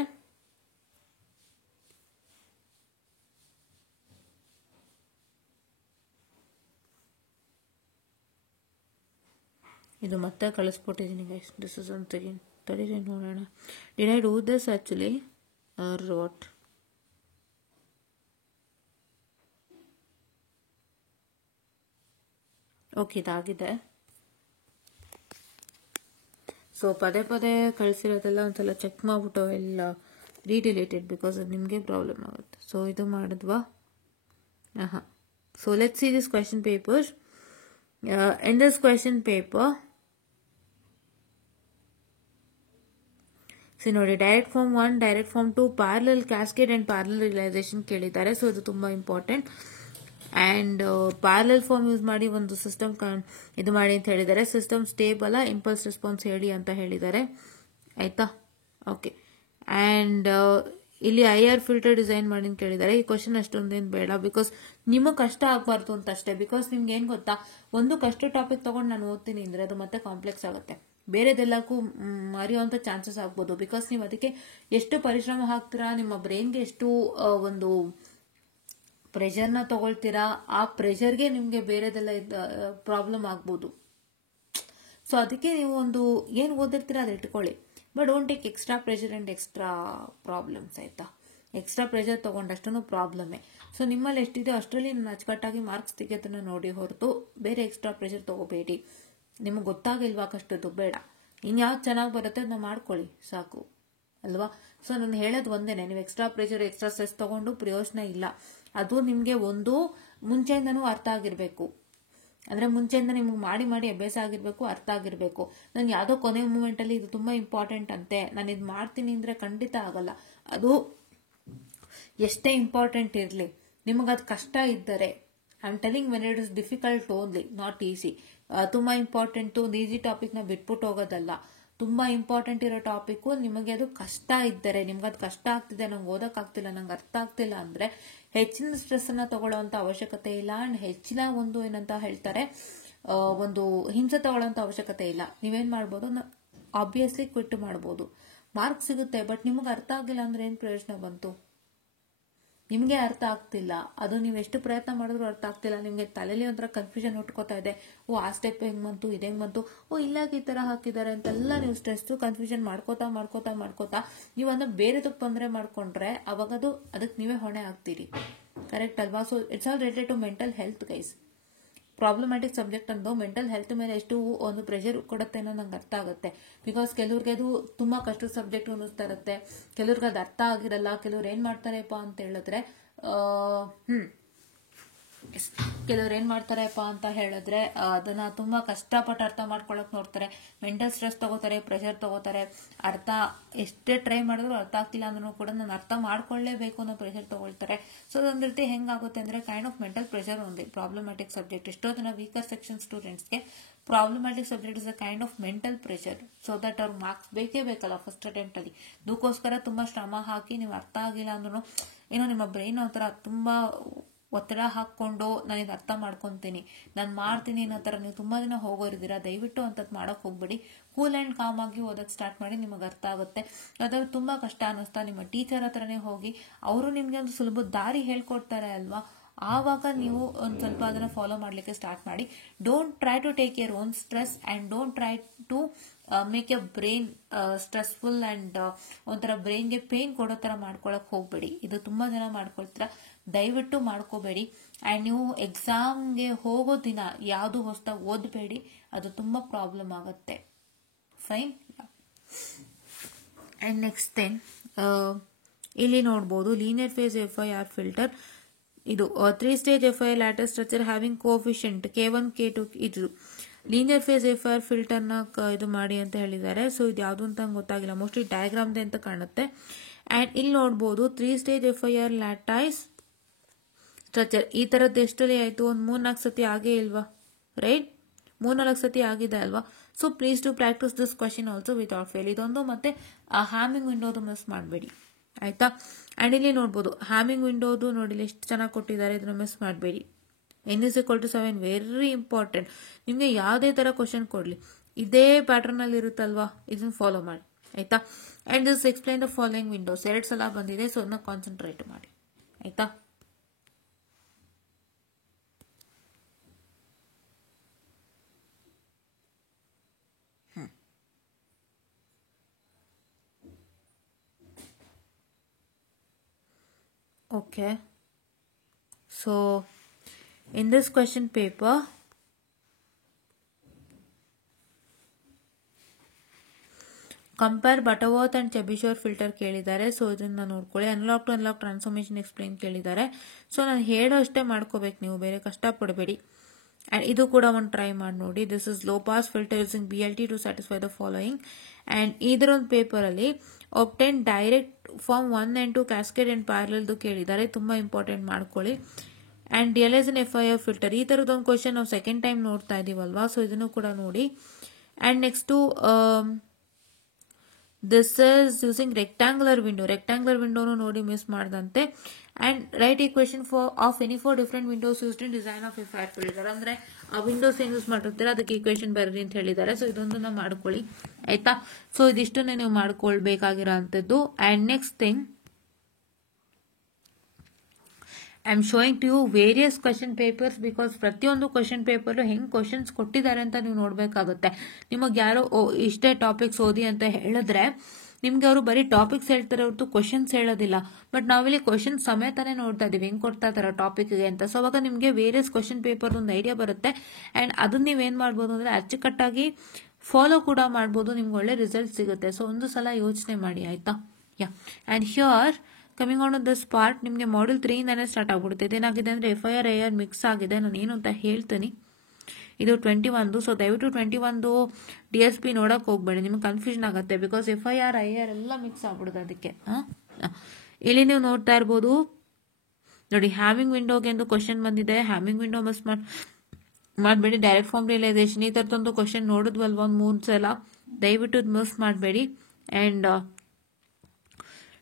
ಇದು ಮತ್ತೆ ಕಳಿಸ್ಬಿಟ್ಟಿದ್ದೀನಿ guys. This is one second ತಡೀರಿ ನೋಡೋಣ. Did I do this actually or what? Okay, ಇದಾಗಿದೆ. ಸೊ ಪದೇ ಪದೇ ಕಳಿಸಿರೋದೆಲ್ಲ ಒಂದ್ಸಲ ಚೆಕ್ ಮಾಡ್ಬಿಟ್ಟು ಎಲ್ಲ ರೀಡಿಲೇಟೆಡ್, ಬಿಕಾಸ್ ಅದು ನಿಮಗೆ ಪ್ರಾಬ್ಲಮ್ ಆಗುತ್ತೆ. ಸೊ ಇದು ಮಾಡಿದ್ವಾ? ಹಾಂ. So let's see this question paper. In this question paper ನೋಡಿ, direct form 1, direct form 2, parallel cascade and parallel realisation ಕೇಳಿದ್ದಾರೆ. ಸೊ ಇದು ತುಂಬಾ important. And parallel form use ಮಾಡಿ ಒಂದು ಸಿಸ್ಟಮ್ ಇದು ಮಾಡಿ ಅಂತ ಹೇಳಿದ್ದಾರೆ. ಸಿಸ್ಟಮ್ ಸ್ಟೇಬಲ್ ಇಂಪಲ್ಸ್ ರೆಸ್ಪಾನ್ಸ್ ಹೇಳಿ ಅಂತ ಹೇಳಿದ್ದಾರೆ ಆಯ್ತಾ. ಓಕೆ. ಆ್ಯಂಡ್ ಇಲ್ಲಿ IR ಫಿಲ್ಟರ್ ಡಿಸೈನ್ ಮಾಡಿ ಅಂತ ಕೇಳಿದ್ದಾರೆ. ಈ ಕ್ವಶನ್ ಅಷ್ಟೊಂದೇನು ಬೇಡ, ಬಿಕಾಸ್ ನಿಮಗೆ ಕಷ್ಟ ಆಗಬಾರ್ದು ಅಂತ ಅಷ್ಟೇ. ಬಿಕಾಸ್ ನಿಮ್ಗೆ ಏನು ಗೊತ್ತಾ, ಒಂದು ಕಷ್ಟ ಟಾಪಿಕ್ ತಗೊಂಡು ನಾನು ಓದ್ತೀನಿ ಅಂದ್ರೆ ಅದು ಮತ್ತೆ ಕಾಂಪ್ಲೆಕ್ಸ್ ಆಗುತ್ತೆ, ಬೇರೆದೆಲ್ಲಕ್ಕೂ ಮರೆಯುವಂತ ಚಾನ್ಸಸ್ ಆಗ್ಬೋದು. ಬಿಕಾಸ್ ನೀವು ಅದಕ್ಕೆ ಎಷ್ಟು ಪರಿಶ್ರಮ ಹಾಕ್ತೀರಾ, ನಿಮ್ಮ ಬ್ರೈನ್ಗೆ ಎಷ್ಟು ಒಂದು ಪ್ರೆಷರ್ನ ತಗೊಳ್ತೀರಾ, ಆ ಪ್ರೆಷರ್ಗೆ ನಿಮ್ಗೆ ಬೇರೆದೆಲ್ಲ ಪ್ರಾಬ್ಲಮ್ ಆಗ್ಬೋದು. ಸೊ ಅದಕ್ಕೆ ನೀವು ಒಂದು ಏನು ಓದಿರ್ತೀರಾ ಅದು ಇಟ್ಕೊಳ್ಳಿ, but don't take extra pressure and extra problems ಆಯ್ತಾ. ಎಕ್ಸ್ಟ್ರಾ ಪ್ರೆಷರ್ ತಗೊಂಡಷ್ಟು ಪ್ರಾಬ್ಲಮ್ಮೇ. ಸೊ ನಿಮ್ಮಲ್ಲಿ ಎಷ್ಟಿದೆ ಅಷ್ಟರಲ್ಲಿ ಅಚ್ಚುಕಟ್ಟಾಗಿ ಮಾರ್ಕ್ಸ್ ತೆಗೆಯೋದನ್ನ ನೋಡಿ ಹೊರತು ಬೇರೆ ಎಕ್ಸ್ಟ್ರಾ ಪ್ರೆಷರ್ ತಗೋಬೇಡಿ. ನಿಮಗೆ ಗೊತ್ತಾಗಿಲ್ವಾ ಕಷ್ಟದ್ದು ಬೇಡ, ಇನ್ಯಾವ್ದು ಚೆನ್ನಾಗಿ ಬರುತ್ತೆ ಅದನ್ನ ಮಾಡ್ಕೊಳ್ಳಿ ಸಾಕು ಅಲ್ವಾ. ಸೊ ನಾನು ಹೇಳೋದು ಒಂದೇನೆ, ನೀವು ಎಕ್ಸ್ಟ್ರಾ ಪ್ರೆಷರ್ ಎಕ್ಸ್ಟ್ರಾ ಸ್ಟ್ರೆಸ್ ತಗೊಂಡು ಪ್ರಯೋಜನ ಇಲ್ಲ. ಅದು ನಿಮಗೆ ಒಂದು ಮುಂಚೆಯಿಂದನೂ ಅರ್ಥ ಆಗಿರ್ಬೇಕು, ಅಂದ್ರೆ ಮುಂಚೆಯಿಂದ ನಿಮ್ಗೆ ಮಾಡಿ ಮಾಡಿ ಅಭ್ಯಾಸ ಆಗಿರ್ಬೇಕು, ಅರ್ಥ ಆಗಿರ್ಬೇಕು. ನಾನು ಯಾವುದೋ ಕೊನೆ ಮೂಮೆಂಟ್ ಅಲ್ಲಿ ಇದು ತುಂಬಾ ಇಂಪಾರ್ಟೆಂಟ್ ಅಂತೆ ನಾನು ಇದು ಮಾಡ್ತೀನಿ ಅಂದ್ರೆ ಖಂಡಿತ ಆಗಲ್ಲ. ಅದು ಎಷ್ಟೇ ಇಂಪಾರ್ಟೆಂಟ್ ಇರಲಿ, ನಿಮಗದು ಕಷ್ಟ ಇದ್ದರೆ, I am telling when it is difficult only, not easy. ತುಂಬಾ ಇಂಪಾರ್ಟೆಂಟ್ ಒಂದು ಈಸಿ ಟಾಪಿಕ್ ನ ಬಿಟ್ಬಿಟ್ಟು ಹೋಗೋದಲ್ಲ. ತುಂಬಾ ಇಂಪಾರ್ಟೆಂಟ್ ಇರೋ ಟಾಪಿಕ್ ನಿಮಗೆ ಅದು ಕಷ್ಟ ಇದ್ದರೆ, ನಿಮ್ಗೆ ಅದು ಕಷ್ಟ ಆಗ್ತಿದೆ, ನಂಗೆ ಓದಕ್ ಆಗ್ತಿಲ್ಲ, ನಂಗೆ ಅರ್ಥ ಆಗ್ತಿಲ್ಲ ಅಂದ್ರೆ ಹೆಚ್ಚಿನ ಸ್ಟ್ರೆಸ್ ಅನ್ನ ತಗೊಳ್ಳೋಂತ ಅವಶ್ಯಕತೆ ಇಲ್ಲ. ಅಂಡ್ ಹೆಚ್ಚಿನ ಒಂದು ಏನಂತ ಹೇಳ್ತಾರೆ, ಒಂದು ಹಿಂಸೆ ತಗೊಳ್ಳೋಂತ ಅವಶ್ಯಕತೆ ಇಲ್ಲ. ನೀವೇನ್ ಮಾಡ್ಬೋದು, ಆಬ್ವಿಯಸ್ಲಿ ಕ್ವಿಟ್ ಮಾಡ್ಬೋದು, ಮಾರ್ಕ್ಸ್ ಸಿಗುತ್ತೆ. ಬಟ್ ನಿಮ್ಗೆ ಅರ್ಥ ಆಗಿಲ್ಲ ಅಂದ್ರೆ ಏನ್ ಪ್ರಯೋಜನ ಬಂತು? ನಿಮ್ಗೆ ಅರ್ಥ ಆಗ್ತಿಲ್ಲ, ಅದು ನೀವು ಎಷ್ಟು ಪ್ರಯತ್ನ ಮಾಡಿದ್ರು ಅರ್ಥ ಆಗ್ತಿಲ್ಲ, ನಿಮ್ಗೆ ತಲೆಯಲ್ಲಿ ಒಂಥರ ಕನ್ಫ್ಯೂಷನ್ ಉಟ್ಕೋತಾ ಇದೆ. ಓ ಆ ಸ್ಟೆಪ್ ಹೆಂಗ್ ಬಂತು, ಇದೇಂಗ್ ಬಂತು, ಓ ಇಲ್ಲಾಗ ಈ ತರ ಹಾಕಿದ್ದಾರೆ ಅಂತೆಲ್ಲ ನೀವು ಸ್ಟ್ರೆಸ್ ಕನ್ಫ್ಯೂಷನ್ ಮಾಡ್ಕೋತಾ ನೀವು ಅದನ್ನ ಬೇರೆದಕ್ಕೆ ತೊಂದರೆ ಮಾಡ್ಕೊಂಡ್ರೆ ಅವಾಗ ಅದಕ್ಕೆ ನೀವೇ ಹೊಣೆ ಆಗ್ತೀರಿ. ಕರೆಕ್ಟ್ ಅಲ್ವಾ? So it's all related to mental health guys. Problematic subject ಅಂದು ಮೆಂಟಲ್ ಹೆಲ್ತ್ ಮೇಲೆ ಎಷ್ಟು ಒಂದು ಪ್ರೆಷರ್ ಕೊಡುತ್ತೆ ಅನ್ನೋ ನಂಗೆ ಅರ್ಥ ಆಗುತ್ತೆ. ಬಿಕಾಸ್ ಕೆಲವ್ರಿಗೆ ಅದು ತುಂಬಾ ಕಷ್ಟದ ಸಬ್ಜೆಕ್ಟ್ ಅನ್ನಿಸ್ತಾ ಇರುತ್ತೆ, ಕೆಲವ್ರಿಗೆ ಅದು ಅರ್ಥ ಆಗಿರಲ್ಲ. ಕೆಲವ್ರು ಏನ್ ಮಾಡ್ತಾರೆಪ್ಪ ಅಂತ ಹೇಳಿದ್ರೆ ಅದನ್ನ ತುಂಬಾ ಕಷ್ಟಪಟ್ಟು ಅರ್ಥ ಮಾಡ್ಕೊಳಕ್ ನೋಡ್ತಾರೆ, ಮೆಂಟಲ್ ಸ್ಟ್ರೆಸ್ ತಗೋತಾರೆ, ಪ್ರೆಷರ್ ತಗೋತಾರೆ. ಅರ್ಥ ಎಷ್ಟೇ ಟ್ರೈ ಮಾಡಿದ್ರು ಅರ್ಥ ಆಗ್ತಿಲ್ಲ ಅಂದ್ರೂ ಕೂಡ ನಾನು ಅರ್ಥ ಮಾಡ್ಕೊಳ್ಳೇಬೇಕು ಅನ್ನೋ ಪ್ರೆಷರ್ ತಗೊಳ್ತಾರೆ. ಸೊ ಅದೊಂದ್ ರೀತಿ ಹೆಂಗಾಗುತ್ತೆ ಅಂದ್ರೆ ಕೈಂಡ್ ಆಫ್ ಮೆಂಟಲ್ ಪ್ರೆಷರ್ ಒಂದು ಪ್ರಾಬ್ಲಮ್ಯಾಟಿಕ್ ಸಬ್ಜೆಕ್ಟ್. ಎಷ್ಟೋ ಜನ ವೀಕರ್ ಸೆಕ್ಷನ್ ಸ್ಟೂಡೆಂಟ್ಸ್ಗೆ problematic subject is a kind of mental pressure. So that ಅವ್ರ ಮಾರ್ಕ್ಸ್ ಬೇಕೇ ಬೇಕಲ್ಲ ಫಸ್ಟ್ ಅಟೆಂಪ್ಟ್ ಅಲ್ಲಿ. ಅದಕ್ಕೋಸ್ಕರ ತುಂಬಾ ಶ್ರಮ ಹಾಕಿ ನೀವು ಅರ್ಥ ಆಗಿಲ್ಲ ಅಂದ್ರೂ ಏನೋ ನಿಮ್ಮ ಬ್ರೈನ್ ಒಂಥರ ತುಂಬಾ ಒತ್ತಡ ಹಾಕೊಂಡು ನಾನು ಇದು ಅರ್ಥ ಮಾಡ್ಕೊಂತೀನಿ, ನಾನು ಮಾಡ್ತೀನಿ ಅನ್ನೋ ತರ ನೀವು ತುಂಬಾ ದಿನ ಹೋಗೋರಿದ್ದೀರಾ. ದಯವಿಟ್ಟು ಅಂತದ್ ಮಾಡಕ್ ಹೋಗ್ಬೇಡಿ. ಕೂಲ್ ಅಂಡ್ ಕಾಮ್ ಆಗಿ ಓದಕ್ ಸ್ಟಾರ್ಟ್ ಮಾಡಿ, ನಿಮಗೆ ಅರ್ಥ ಆಗುತ್ತೆ. ಅದ್ರಲ್ಲಿ ತುಂಬಾ ಕಷ್ಟ ಅನ್ನಿಸ್ತಾ ನಿಮ್ಮ ಟೀಚರ್ ಹತ್ರನೇ ಹೋಗಿ ಅವರು ನಿಮ್ಗೆ ಒಂದು ಸುಲಭ ದಾರಿ ಹೇಳ್ಕೊಡ್ತಾರೆ ಅಲ್ವಾ, ಆವಾಗ ನೀವು ಒಂದ್ ಸ್ವಲ್ಪ ಅದನ್ನ ಫಾಲೋ ಮಾಡ್ಲಿಕ್ಕೆ ಸ್ಟಾರ್ಟ್ ಮಾಡಿ. Don't try to take your own stress and don't try to make a brain stressful and ಒಂಥರ ಬ್ರೈನ್ಗೆ ಪೇನ್ ಕೊಡೋ ತರ ಮಾಡ್ಕೊಳಕ್ ಹೋಗ್ಬೇಡಿ. ಇದು ತುಂಬಾ ಜನ ಮಾಡ್ಕೊಳ್ತೀರಾ, ದಯವಿಟ್ಟು ಮಾಡ್ಕೋಬೇಡಿ. ಅಂಡ್ ನೀವು ಎಕ್ಸಾಮ್ಗೆ ಹೋಗೋ ದಿನ ಯಾವುದು ಹೊಸದಾಗಿ ಓದಬೇಡಿ, ಅದು ತುಂಬಾ ಪ್ರಾಬ್ಲಮ್ ಆಗುತ್ತೆ. ಫೈನ್. ಅಂಡ್ ನೆಕ್ಸ್ಟ್ ಥಿಂಗ್, ಇಲ್ಲಿ ನೋಡ್ಬೋದು ಲೀನಿಯರ್ ಫೇಸ್ FIR ಫಿಲ್ಟರ್. ಇದು 3 stage FIR lattice structure having coefficient K1 K2. ಇದು ಲೀನಿಯರ್ ಫೇಸ್ FIR ಫಿಲ್ಟರ್ ನ ಇದು ಮಾಡಿ ಅಂತ ಹೇಳಿದ್ದಾರೆ. ಸೊ ಇದು ಯಾವ್ದು ಅಂತ ಗೊತ್ತಾಗಿಲ್ಲ, ಮೋಸ್ಟ್ಲಿ ಡಯಾಗ್ರಾಮ್ ಅಂತ ಕಾಣುತ್ತೆ. ಅಂಡ್ ಇಲ್ಲಿ ನೋಡ್ಬೋದು 3 ಸ್ಟೇಜ್ FIR ಲ್ಯಾಟೈಸ್ ಸ್ಟ್ರಕ್ಚರ್. ಈ ತರದ್ದು ಎಷ್ಟಲ್ಲಿ ಆಯ್ತು, ಒಂದು 3-4 ಸತಿ ಆಗೇ ಇಲ್ವಾ, ರೈಟ್? 3-4 ಸತಿ ಆಗಿದೆ ಅಲ್ವಾ? So please to practise this question also without fail. ಇದೊಂದು ಮತ್ತೆ ಹ್ಯಾಮಿಂಗ್ ವಿಂಡೋದು ಮಿಸ್ ಮಾಡಬೇಡಿ, ಆಯ್ತಾ? ಅಂಡ್ ಇಲ್ಲಿ ನೋಡ್ಬೋದು ಹ್ಯಾಮಿಂಗ್ ವಿಂಡೋದು ನೋಡಿ ಎಷ್ಟು ಚೆನ್ನಾಗಿ ಕೊಟ್ಟಿದ್ದಾರೆ, ಇದನ್ನ ಮಿಸ್ ಮಾಡಬೇಡಿ. n=7 very important. ನಿಮ್ಗೆ ಯಾವುದೇ ತರ ಕ್ವಶನ್ ಕೊಡ್ಲಿ ಇದೇ ಪ್ಯಾಟರ್ನ್ ಅಲ್ಲಿ ಇರುತ್ತಲ್ವಾ, ಇದನ್ನ ಫಾಲೋ ಮಾಡಿ, ಆಯ್ತಾ? And this explain the following Windows 2 ಸಲ ಬಂದಿದೆ, ಸೊ ಅದನ್ನ ಕಾನ್ಸಂಟ್ರೇಟ್ ಮಾಡಿ, ಆಯ್ತಾ? Okay, so in this question paper, compare Butterworth and Chebyshev filter ಕೇಳಿದ್ದಾರೆ. ಸೊ ಇದನ್ನ ನೋಡ್ಕೊಳ್ಳಿ. Analog to analog transformation explain ಕೇಳಿದ್ದಾರೆ. ಸೊ ನಾನು ಹೇಳೋ ಅಷ್ಟೇ ಮಾಡ್ಕೋಬೇಕು, ನೀವು ಬೇರೆ ಕಷ್ಟಪಡಬೇಡಿ. ಅಂಡ್ ಇದು ಕೂಡ ಒಂದು ಟ್ರೈ ಮಾಡಿ ನೋಡಿ. This is low pass filter using BLT to satisfy the following. And ಇದರೊಂದು ಪೇಪರ್ ಅಲ್ಲಿ obtain direct form 1 and 2 cascade and parallel ಕೇಳಿದ್ದಾರೆ, ತುಂಬಾ ಇಂಪಾರ್ಟೆಂಟ್ ಮಾಡ್ಕೊಳ್ಳಿ. And realise in FIR filter, ಈ ತರದೊಂದು ಕ್ವಶನ್ ನಾವು ಸೆಕೆಂಡ್ ಟೈಮ್ ನೋಡ್ತಾ ಇದೀವಲ್ವಾ, ಸೊ ಇದನ್ನು ಕೂಡ ನೋಡಿ. And next this is using rectangular ವಿಂಡೋನು ನೋಡಿ ಮಿಸ್ ಮಾಡದಂತೆ. And write equation of any 4 different windows used in design of FIR filter. ಅಂದ್ರೆ ಆ ವಿಂಡೋಸ್ ಏನ್ ಯೂಸ್ ಮಾಡಿರ್ತೀರ ಅದಕ್ಕೆ ಈಕ್ವೇಶನ್ ಬರೀರಿ ಅಂತ ಹೇಳಿದ್ದಾರೆ. ಸೊ ಇದೊಂದನ್ನ ಮಾಡ್ಕೊಳ್ಳಿ, ಆಯ್ತಾ? ಸೊ ಇದಿಷ್ಟನ್ನೇ ನೀವು ಮಾಡ್ಕೊಳ್ಬೇಕಾಗಿರೋ ಅಂತದ್ದು. And next thing, I am showing to you various question papers, because ಪ್ರತಿಯೊಂದು ಕ್ವಶನ್ ಪೇಪರ್ ಹೆಂಗ್ ಕ್ವಶನ್ಸ್ ಕೊಟ್ಟಿದ್ದಾರೆ ಅಂತ ನೀವು ನೋಡ್ಬೇಕಾಗುತ್ತೆ. ನಿಮಗೆ ಯಾರೋ ಇಷ್ಟೇ ಟಾಪಿಕ್ಸ್ ಓದಿ ಅಂತ ಹೇಳಿದ್ರೆ ನಿಮ್ಗೆ ಅವರು ಬರೀ ಟಾಪಿಕ್ಸ್ ಹೇಳ್ತಾರೆ ಹೊರತು ಕ್ವಶನ್ಸ್ ಹೇಳೋದಿಲ್ಲ. ಬಟ್ ನಾವಿಲ್ಲಿ ಕ್ವಶನ್ ಸಮೇತನೇ ನೋಡ್ತಾ ಇದೀವಿ ಹೆಂಗ್ ಕೊಡ್ತಾ ಇದಾರೆ ಟಾಪಿಕ್ಗೆ ಅಂತ. ಸೊ ಅವಾಗ ನಿಮ್ಗೆ ವೇರಿಯಸ್ ಕ್ವಶನ್ ಪೇಪರ್ ಒಂದು ಐಡಿಯಾ ಬರುತ್ತೆ. ಅಂಡ್ ಅದನ್ನ ನೀವೇನ್ ಮಾಡ್ಬೋದು ಅಂದ್ರೆ ಅಚ್ಚುಕಟ್ಟಾಗಿ ಫಾಲೋ ಕೂಡ ಮಾಡ್ಬೋದು, ನಿಮ್ಗೆ ಒಳ್ಳೆ ರಿಸಲ್ಟ್ ಸಿಗುತ್ತೆ. ಸೊ ಒಂದು ಸಲ ಯೋಚನೆ ಮಾಡಿ, ಆಯ್ತಾ? Yeah. And here coming on this part, ನಿಮಗೆ ಮಾಡ್ಯೂಲ್ 3 ಇಂದಾನೆ ಸ್ಟಾರ್ಟ್ ಆಗ್ಬಿಡುತ್ತೆ. ಇದೇನಾಗಿದೆ ಅಂದ್ರೆ FIR IR ಮಿಕ್ಸ್ ಆಗಿದೆ. ನಾನು ಏನು ಅಂತ ಹೇಳ್ತೀನಿ. ಇದು 21. ಸೊ ದಯವಿಟ್ಟು 21 DSP ನೋಡಕ್ ಹೋಗ್ಬೇಡಿ, ನಿಮ್ಗೆ ಕನ್ಫ್ಯೂಷನ್ ಆಗುತ್ತೆ. ಬಿಕಾಸ್ FIR IR ಎಲ್ಲ ಮಿಕ್ಸ್ ಆಗ್ಬಿಡುತ್ತೆ ಅದಕ್ಕೆ. ಇಲ್ಲಿ ನೀವು ನೋಡ್ತಾ ಇರ್ಬೋದು ನೋಡಿ, ಹ್ಯಾಮಿಂಗ್ ವಿಂಡೋಗೆ ಒಂದು ಕ್ವಶನ್ ಬಂದಿದೆ. ಹ್ಯಾಮಿಂಗ್ ವಿಂಡೋ ಮಿಸ್ ಮಾಡಬೇಡಿ. ಡೈರೆಕ್ಟ್ ಫಾರ್ಮ್ ರಿಯಲೈಸೇಷನ್ ಈ ತರದೊಂದು ಕ್ವಶನ್ ನೋಡಿದ್ವಲ್ವ ಒಂದು 3 ಸಲ, ದಯವಿಟ್ಟು ಮಿಸ್ ಮಾಡಬೇಡಿ. And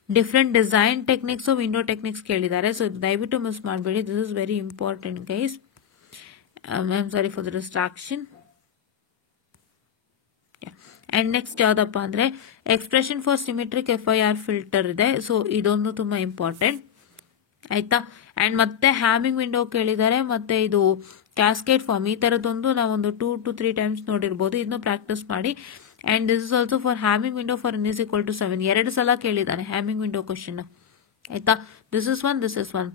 different design techniques, window techniques ಕೇಳಿದ್ದಾರೆ. ಸೊ ದಯವಿಟ್ಟು ಮಿಸ್ ಮಾಡಬೇಡಿ. This is very important guys. I am sorry for the distraction. And next ಯಾವ್ದಪ್ಪ ಅಂದ್ರೆ expression for symmetric FIR filter ಇದೆ. ಸೊ ಇದೊಂದು ತುಂಬಾ ಇಂಪಾರ್ಟೆಂಟ್, ಆಯ್ತಾ? ಅಂಡ್ ಮತ್ತೆ ಹ್ಯಾಮಿಂಗ್ ವಿಂಡೋ ಕೇಳಿದ್ದಾರೆ, ಮತ್ತೆ ಇದು ಕ್ಯಾಸ್ಕೇಡ್ ಫಾರ್ಮ್, ಈ ತರದೊಂದು ನಾವೊಂದು 2 to 3 ಟೈಮ್ಸ್ ನೋಡಿರ್ಬೋದು. ಇದನ್ನು ಪ್ರಾಕ್ಟೀಸ್ ಮಾಡಿ. And this is also for Hamming window for n=7. 2 ಸಲ ಕೇಳಿದ್ದಾನೆ ಹ್ಯಾಮಿಂಗ್ ವಿಂಡೋ ಕ್ವಶನ್, ಆಯ್ತಾ? This is one.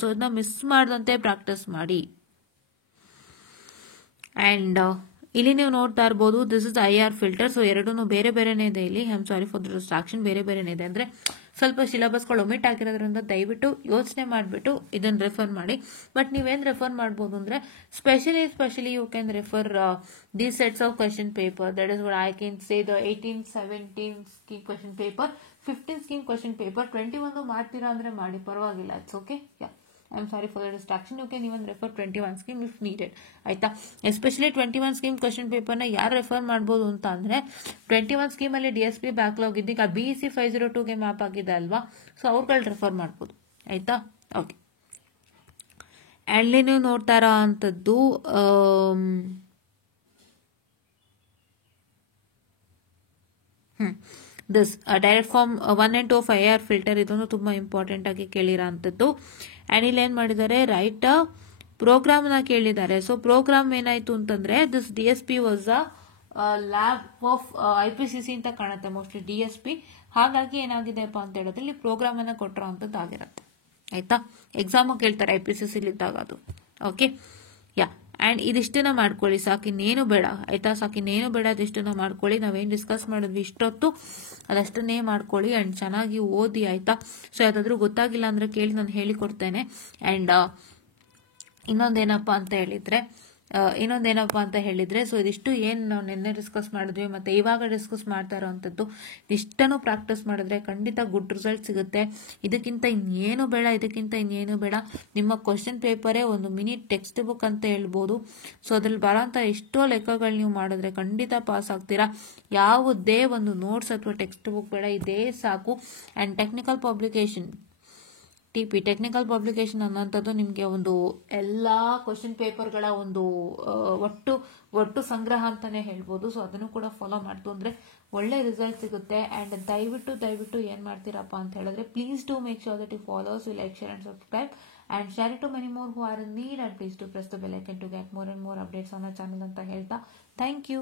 ಸೊ ಇದನ್ನ ಮಿಸ್ ಮಾಡದಂತೆ ಪ್ರಾಕ್ಟೀಸ್ ಮಾಡಿ. ಅಂಡ್ ಇಲ್ಲಿ ನೀವು ನೋಡ್ತಾ ಇರ್ಬೋದು this is IR filter. So ಎರಡೂ ಬೇರೆ ಬೇರೆನೇ ಇದೆ ಇಲ್ಲಿ. I am sorry for the distraction. ಬೇರೆ ಬೇರೆನೇ ಇದೆ ಅಂದ್ರೆ ಸ್ವಲ್ಪ ಸಿಲೆಬಸ್ಗಳು ಒಮಿಟ್ ಆಗಿರೋದ್ರಿಂದ ದಯವಿಟ್ಟು ಯೋಚನೆ ಮಾಡಿಬಿಟ್ಟು ಇದನ್ನ ರೆಫರ್ ಮಾಡಿ. ಬಟ್ ನೀವೇನ್ ರೆಫರ್ ಮಾಡ್ಬೋದು ಅಂದ್ರೆ specially you can refer these sets of question paper. That is what I can say. The 18-17 scheme question paper, 15 scheme question paper, 21 ಮಾಡ್ತೀರಾ ಅಂದ್ರೆ ಮಾಡಿ, ಪರವಾಗಿಲ್ಲ, it's okay. Yeah, I am sorry for the distraction. You can even refer 21 scheme if needed, ಆಯ್ತಾ? Especially 21 scheme question paper ನ ಯಾರು refer ಮಾಡ್ಬೋದು ಅಂತ ಅಂದ್ರೆ 21 ಸ್ಕೀಮ್ ಅಲ್ಲಿ DSP ಬ್ಯಾಕ್ಲಾಗ್ ಇದ್ದೀಗ BEC 502 ಮ್ಯಾಪ್ ಆಗಿದೆ ಅಲ್ವಾ, ಸೊ ಅವ್ರುಗಳು ರೆಫರ್ ಮಾಡ್ಬೋದು, ಆಯ್ತಾ? ಓಕೆ. ಅಲ್ಲಿ ನೀವು ನೋಡ್ತಾ ಇರೋ ಅಂತದ್ದು this direct form 1 and 2 IR filter. ಇದೊಂದು ತುಂಬಾ ಇಂಪಾರ್ಟೆಂಟ್ ಆಗಿ ಕೇಳಿರೋ ಅಂತದ್ದು. ಅಂಡ್ ಇಲ್ಲಿ ಏನ್ ಮಾಡಿದ್ದಾರೆ, ರೈಟ್ ಪ್ರೋಗ್ರಾಮ್ ನ ಕೇಳಿದ್ದಾರೆ. ಸೊ ಪ್ರೋಗ್ರಾಮ್ ಏನಾಯ್ತು ಅಂತಂದ್ರೆ this DSP was lab of IPCC ಅಂತ ಕಾಣುತ್ತೆ, ಮೋಸ್ಟ್ಲಿ DSP. ಹಾಗಾಗಿ ಏನಾಗಿದೆಪ್ಪ ಅಂತ ಹೇಳಿದ್ರೆ ಇಲ್ಲಿ ಪ್ರೋಗ್ರಾಮ್ ಅನ್ನ ಕೊಟ್ಟಿರೋ ಅಂಥದ್ದು ಆಗಿರುತ್ತೆ. ಆಯ್ತಾ, ಎಕ್ಸಾಮ್ ಕೇಳ್ತಾರೆ IPCC ಇದ್ದಾಗ ಅದು. Okay, yeah. ಅಂಡ್ ಇದಿಷ್ಟನ್ನ ಮಾಡ್ಕೊಳ್ಳಿ, ಸಾಕಿನ್ನೇನು ಬೇಡ. ಆಯ್ತಾ, ಸಾಕಿನ್ನೇನು ಬೇಡ, ಅದಿಷ್ಟನ್ನ ಮಾಡ್ಕೊಳ್ಳಿ. ನಾವೇನು ಡಿಸ್ಕಸ್ ಮಾಡಿದ್ವಿ ಇಷ್ಟೊತ್ತು ಅದಷ್ಟನ್ನೇ ಮಾಡ್ಕೊಳ್ಳಿ ಅಂಡ್ ಚೆನ್ನಾಗಿ ಓದಿ. ಆಯ್ತಾ, ಸೊ ಯಾವ್ದಾದ್ರು ಗೊತ್ತಾಗಿಲ್ಲ ಅಂದ್ರೆ ಕೇಳಿ, ನಾನು ಹೇಳಿಕೊಡ್ತೇನೆ. ಅಂಡ್ ಇನ್ನೊಂದೇನಪ್ಪ ಅಂತ ಹೇಳಿದ್ರೆ ಸೊ ಇದಿಷ್ಟು ಏನು ನಾವು ನಿನ್ನೆ ಡಿಸ್ಕಸ್ ಮಾಡಿದ್ವಿ ಮತ್ತೆ ಇವಾಗ ಡಿಸ್ಕಸ್ ಮಾಡ್ತಾ ಇರೋವಂಥದ್ದು, ಇಷ್ಟನ್ನು ಪ್ರಾಕ್ಟೀಸ್ ಮಾಡಿದ್ರೆ ಖಂಡಿತ ಗುಡ್ ರಿಸಲ್ಟ್ ಸಿಗುತ್ತೆ. ಇದಕ್ಕಿಂತ ಇನ್ನೇನು ಬೇಡ. ನಿಮ್ಮ ಕ್ವಶನ್ ಪೇಪರೇ ಒಂದು ಮಿನಿ ಟೆಕ್ಸ್ಟ್ ಬುಕ್ ಅಂತ ಹೇಳ್ಬೋದು. ಸೊ ಅದ್ರಲ್ಲಿ ಬರೋಂಥ ಎಷ್ಟೋ ಲೆಕ್ಕಗಳು ನೀವು ಮಾಡಿದ್ರೆ ಖಂಡಿತ ಪಾಸ್ ಆಗ್ತೀರಾ. ಯಾವುದೇ ಒಂದು ನೋಟ್ಸ್ ಅಥವಾ ಟೆಕ್ಸ್ಟ್ ಬುಕ್ ಬೇಡ, ಇದೇ ಸಾಕು. ಅಂಡ್ ಟೆಕ್ನಿಕಲ್ ಪಬ್ಲಿಕೇಶನ್ ಅನ್ನೋಂಥದ್ದು ನಿಮಗೆ ಒಂದು ಎಲ್ಲ ಕ್ವಶನ್ ಪೇಪರ್ಗಳ ಒಂದು ಒಟ್ಟು ಸಂಗ್ರಹ ಅಂತಾನೆ ಹೇಳ್ಬೋದು. ಸೊ ಅದನ್ನು ಕೂಡ ಫಾಲೋ ಮಾಡ್ತು ಅಂದ್ರೆ ಒಳ್ಳೆ ರಿಸಲ್ಟ್ ಸಿಗುತ್ತೆ. ಅಂಡ್ ದಯವಿಟ್ಟು ಏನ್ ಮಾಡ್ತೀರಪ್ಪ ಅಂತ ಹೇಳಿದ್ರೆ, please do make sure that you follows, you like, share and subscribe and share it to many more who are in need, and please do press the bell icon to get more and more updates on our channel ಅಂತ ಹೇಳ್ತಾ, thank you.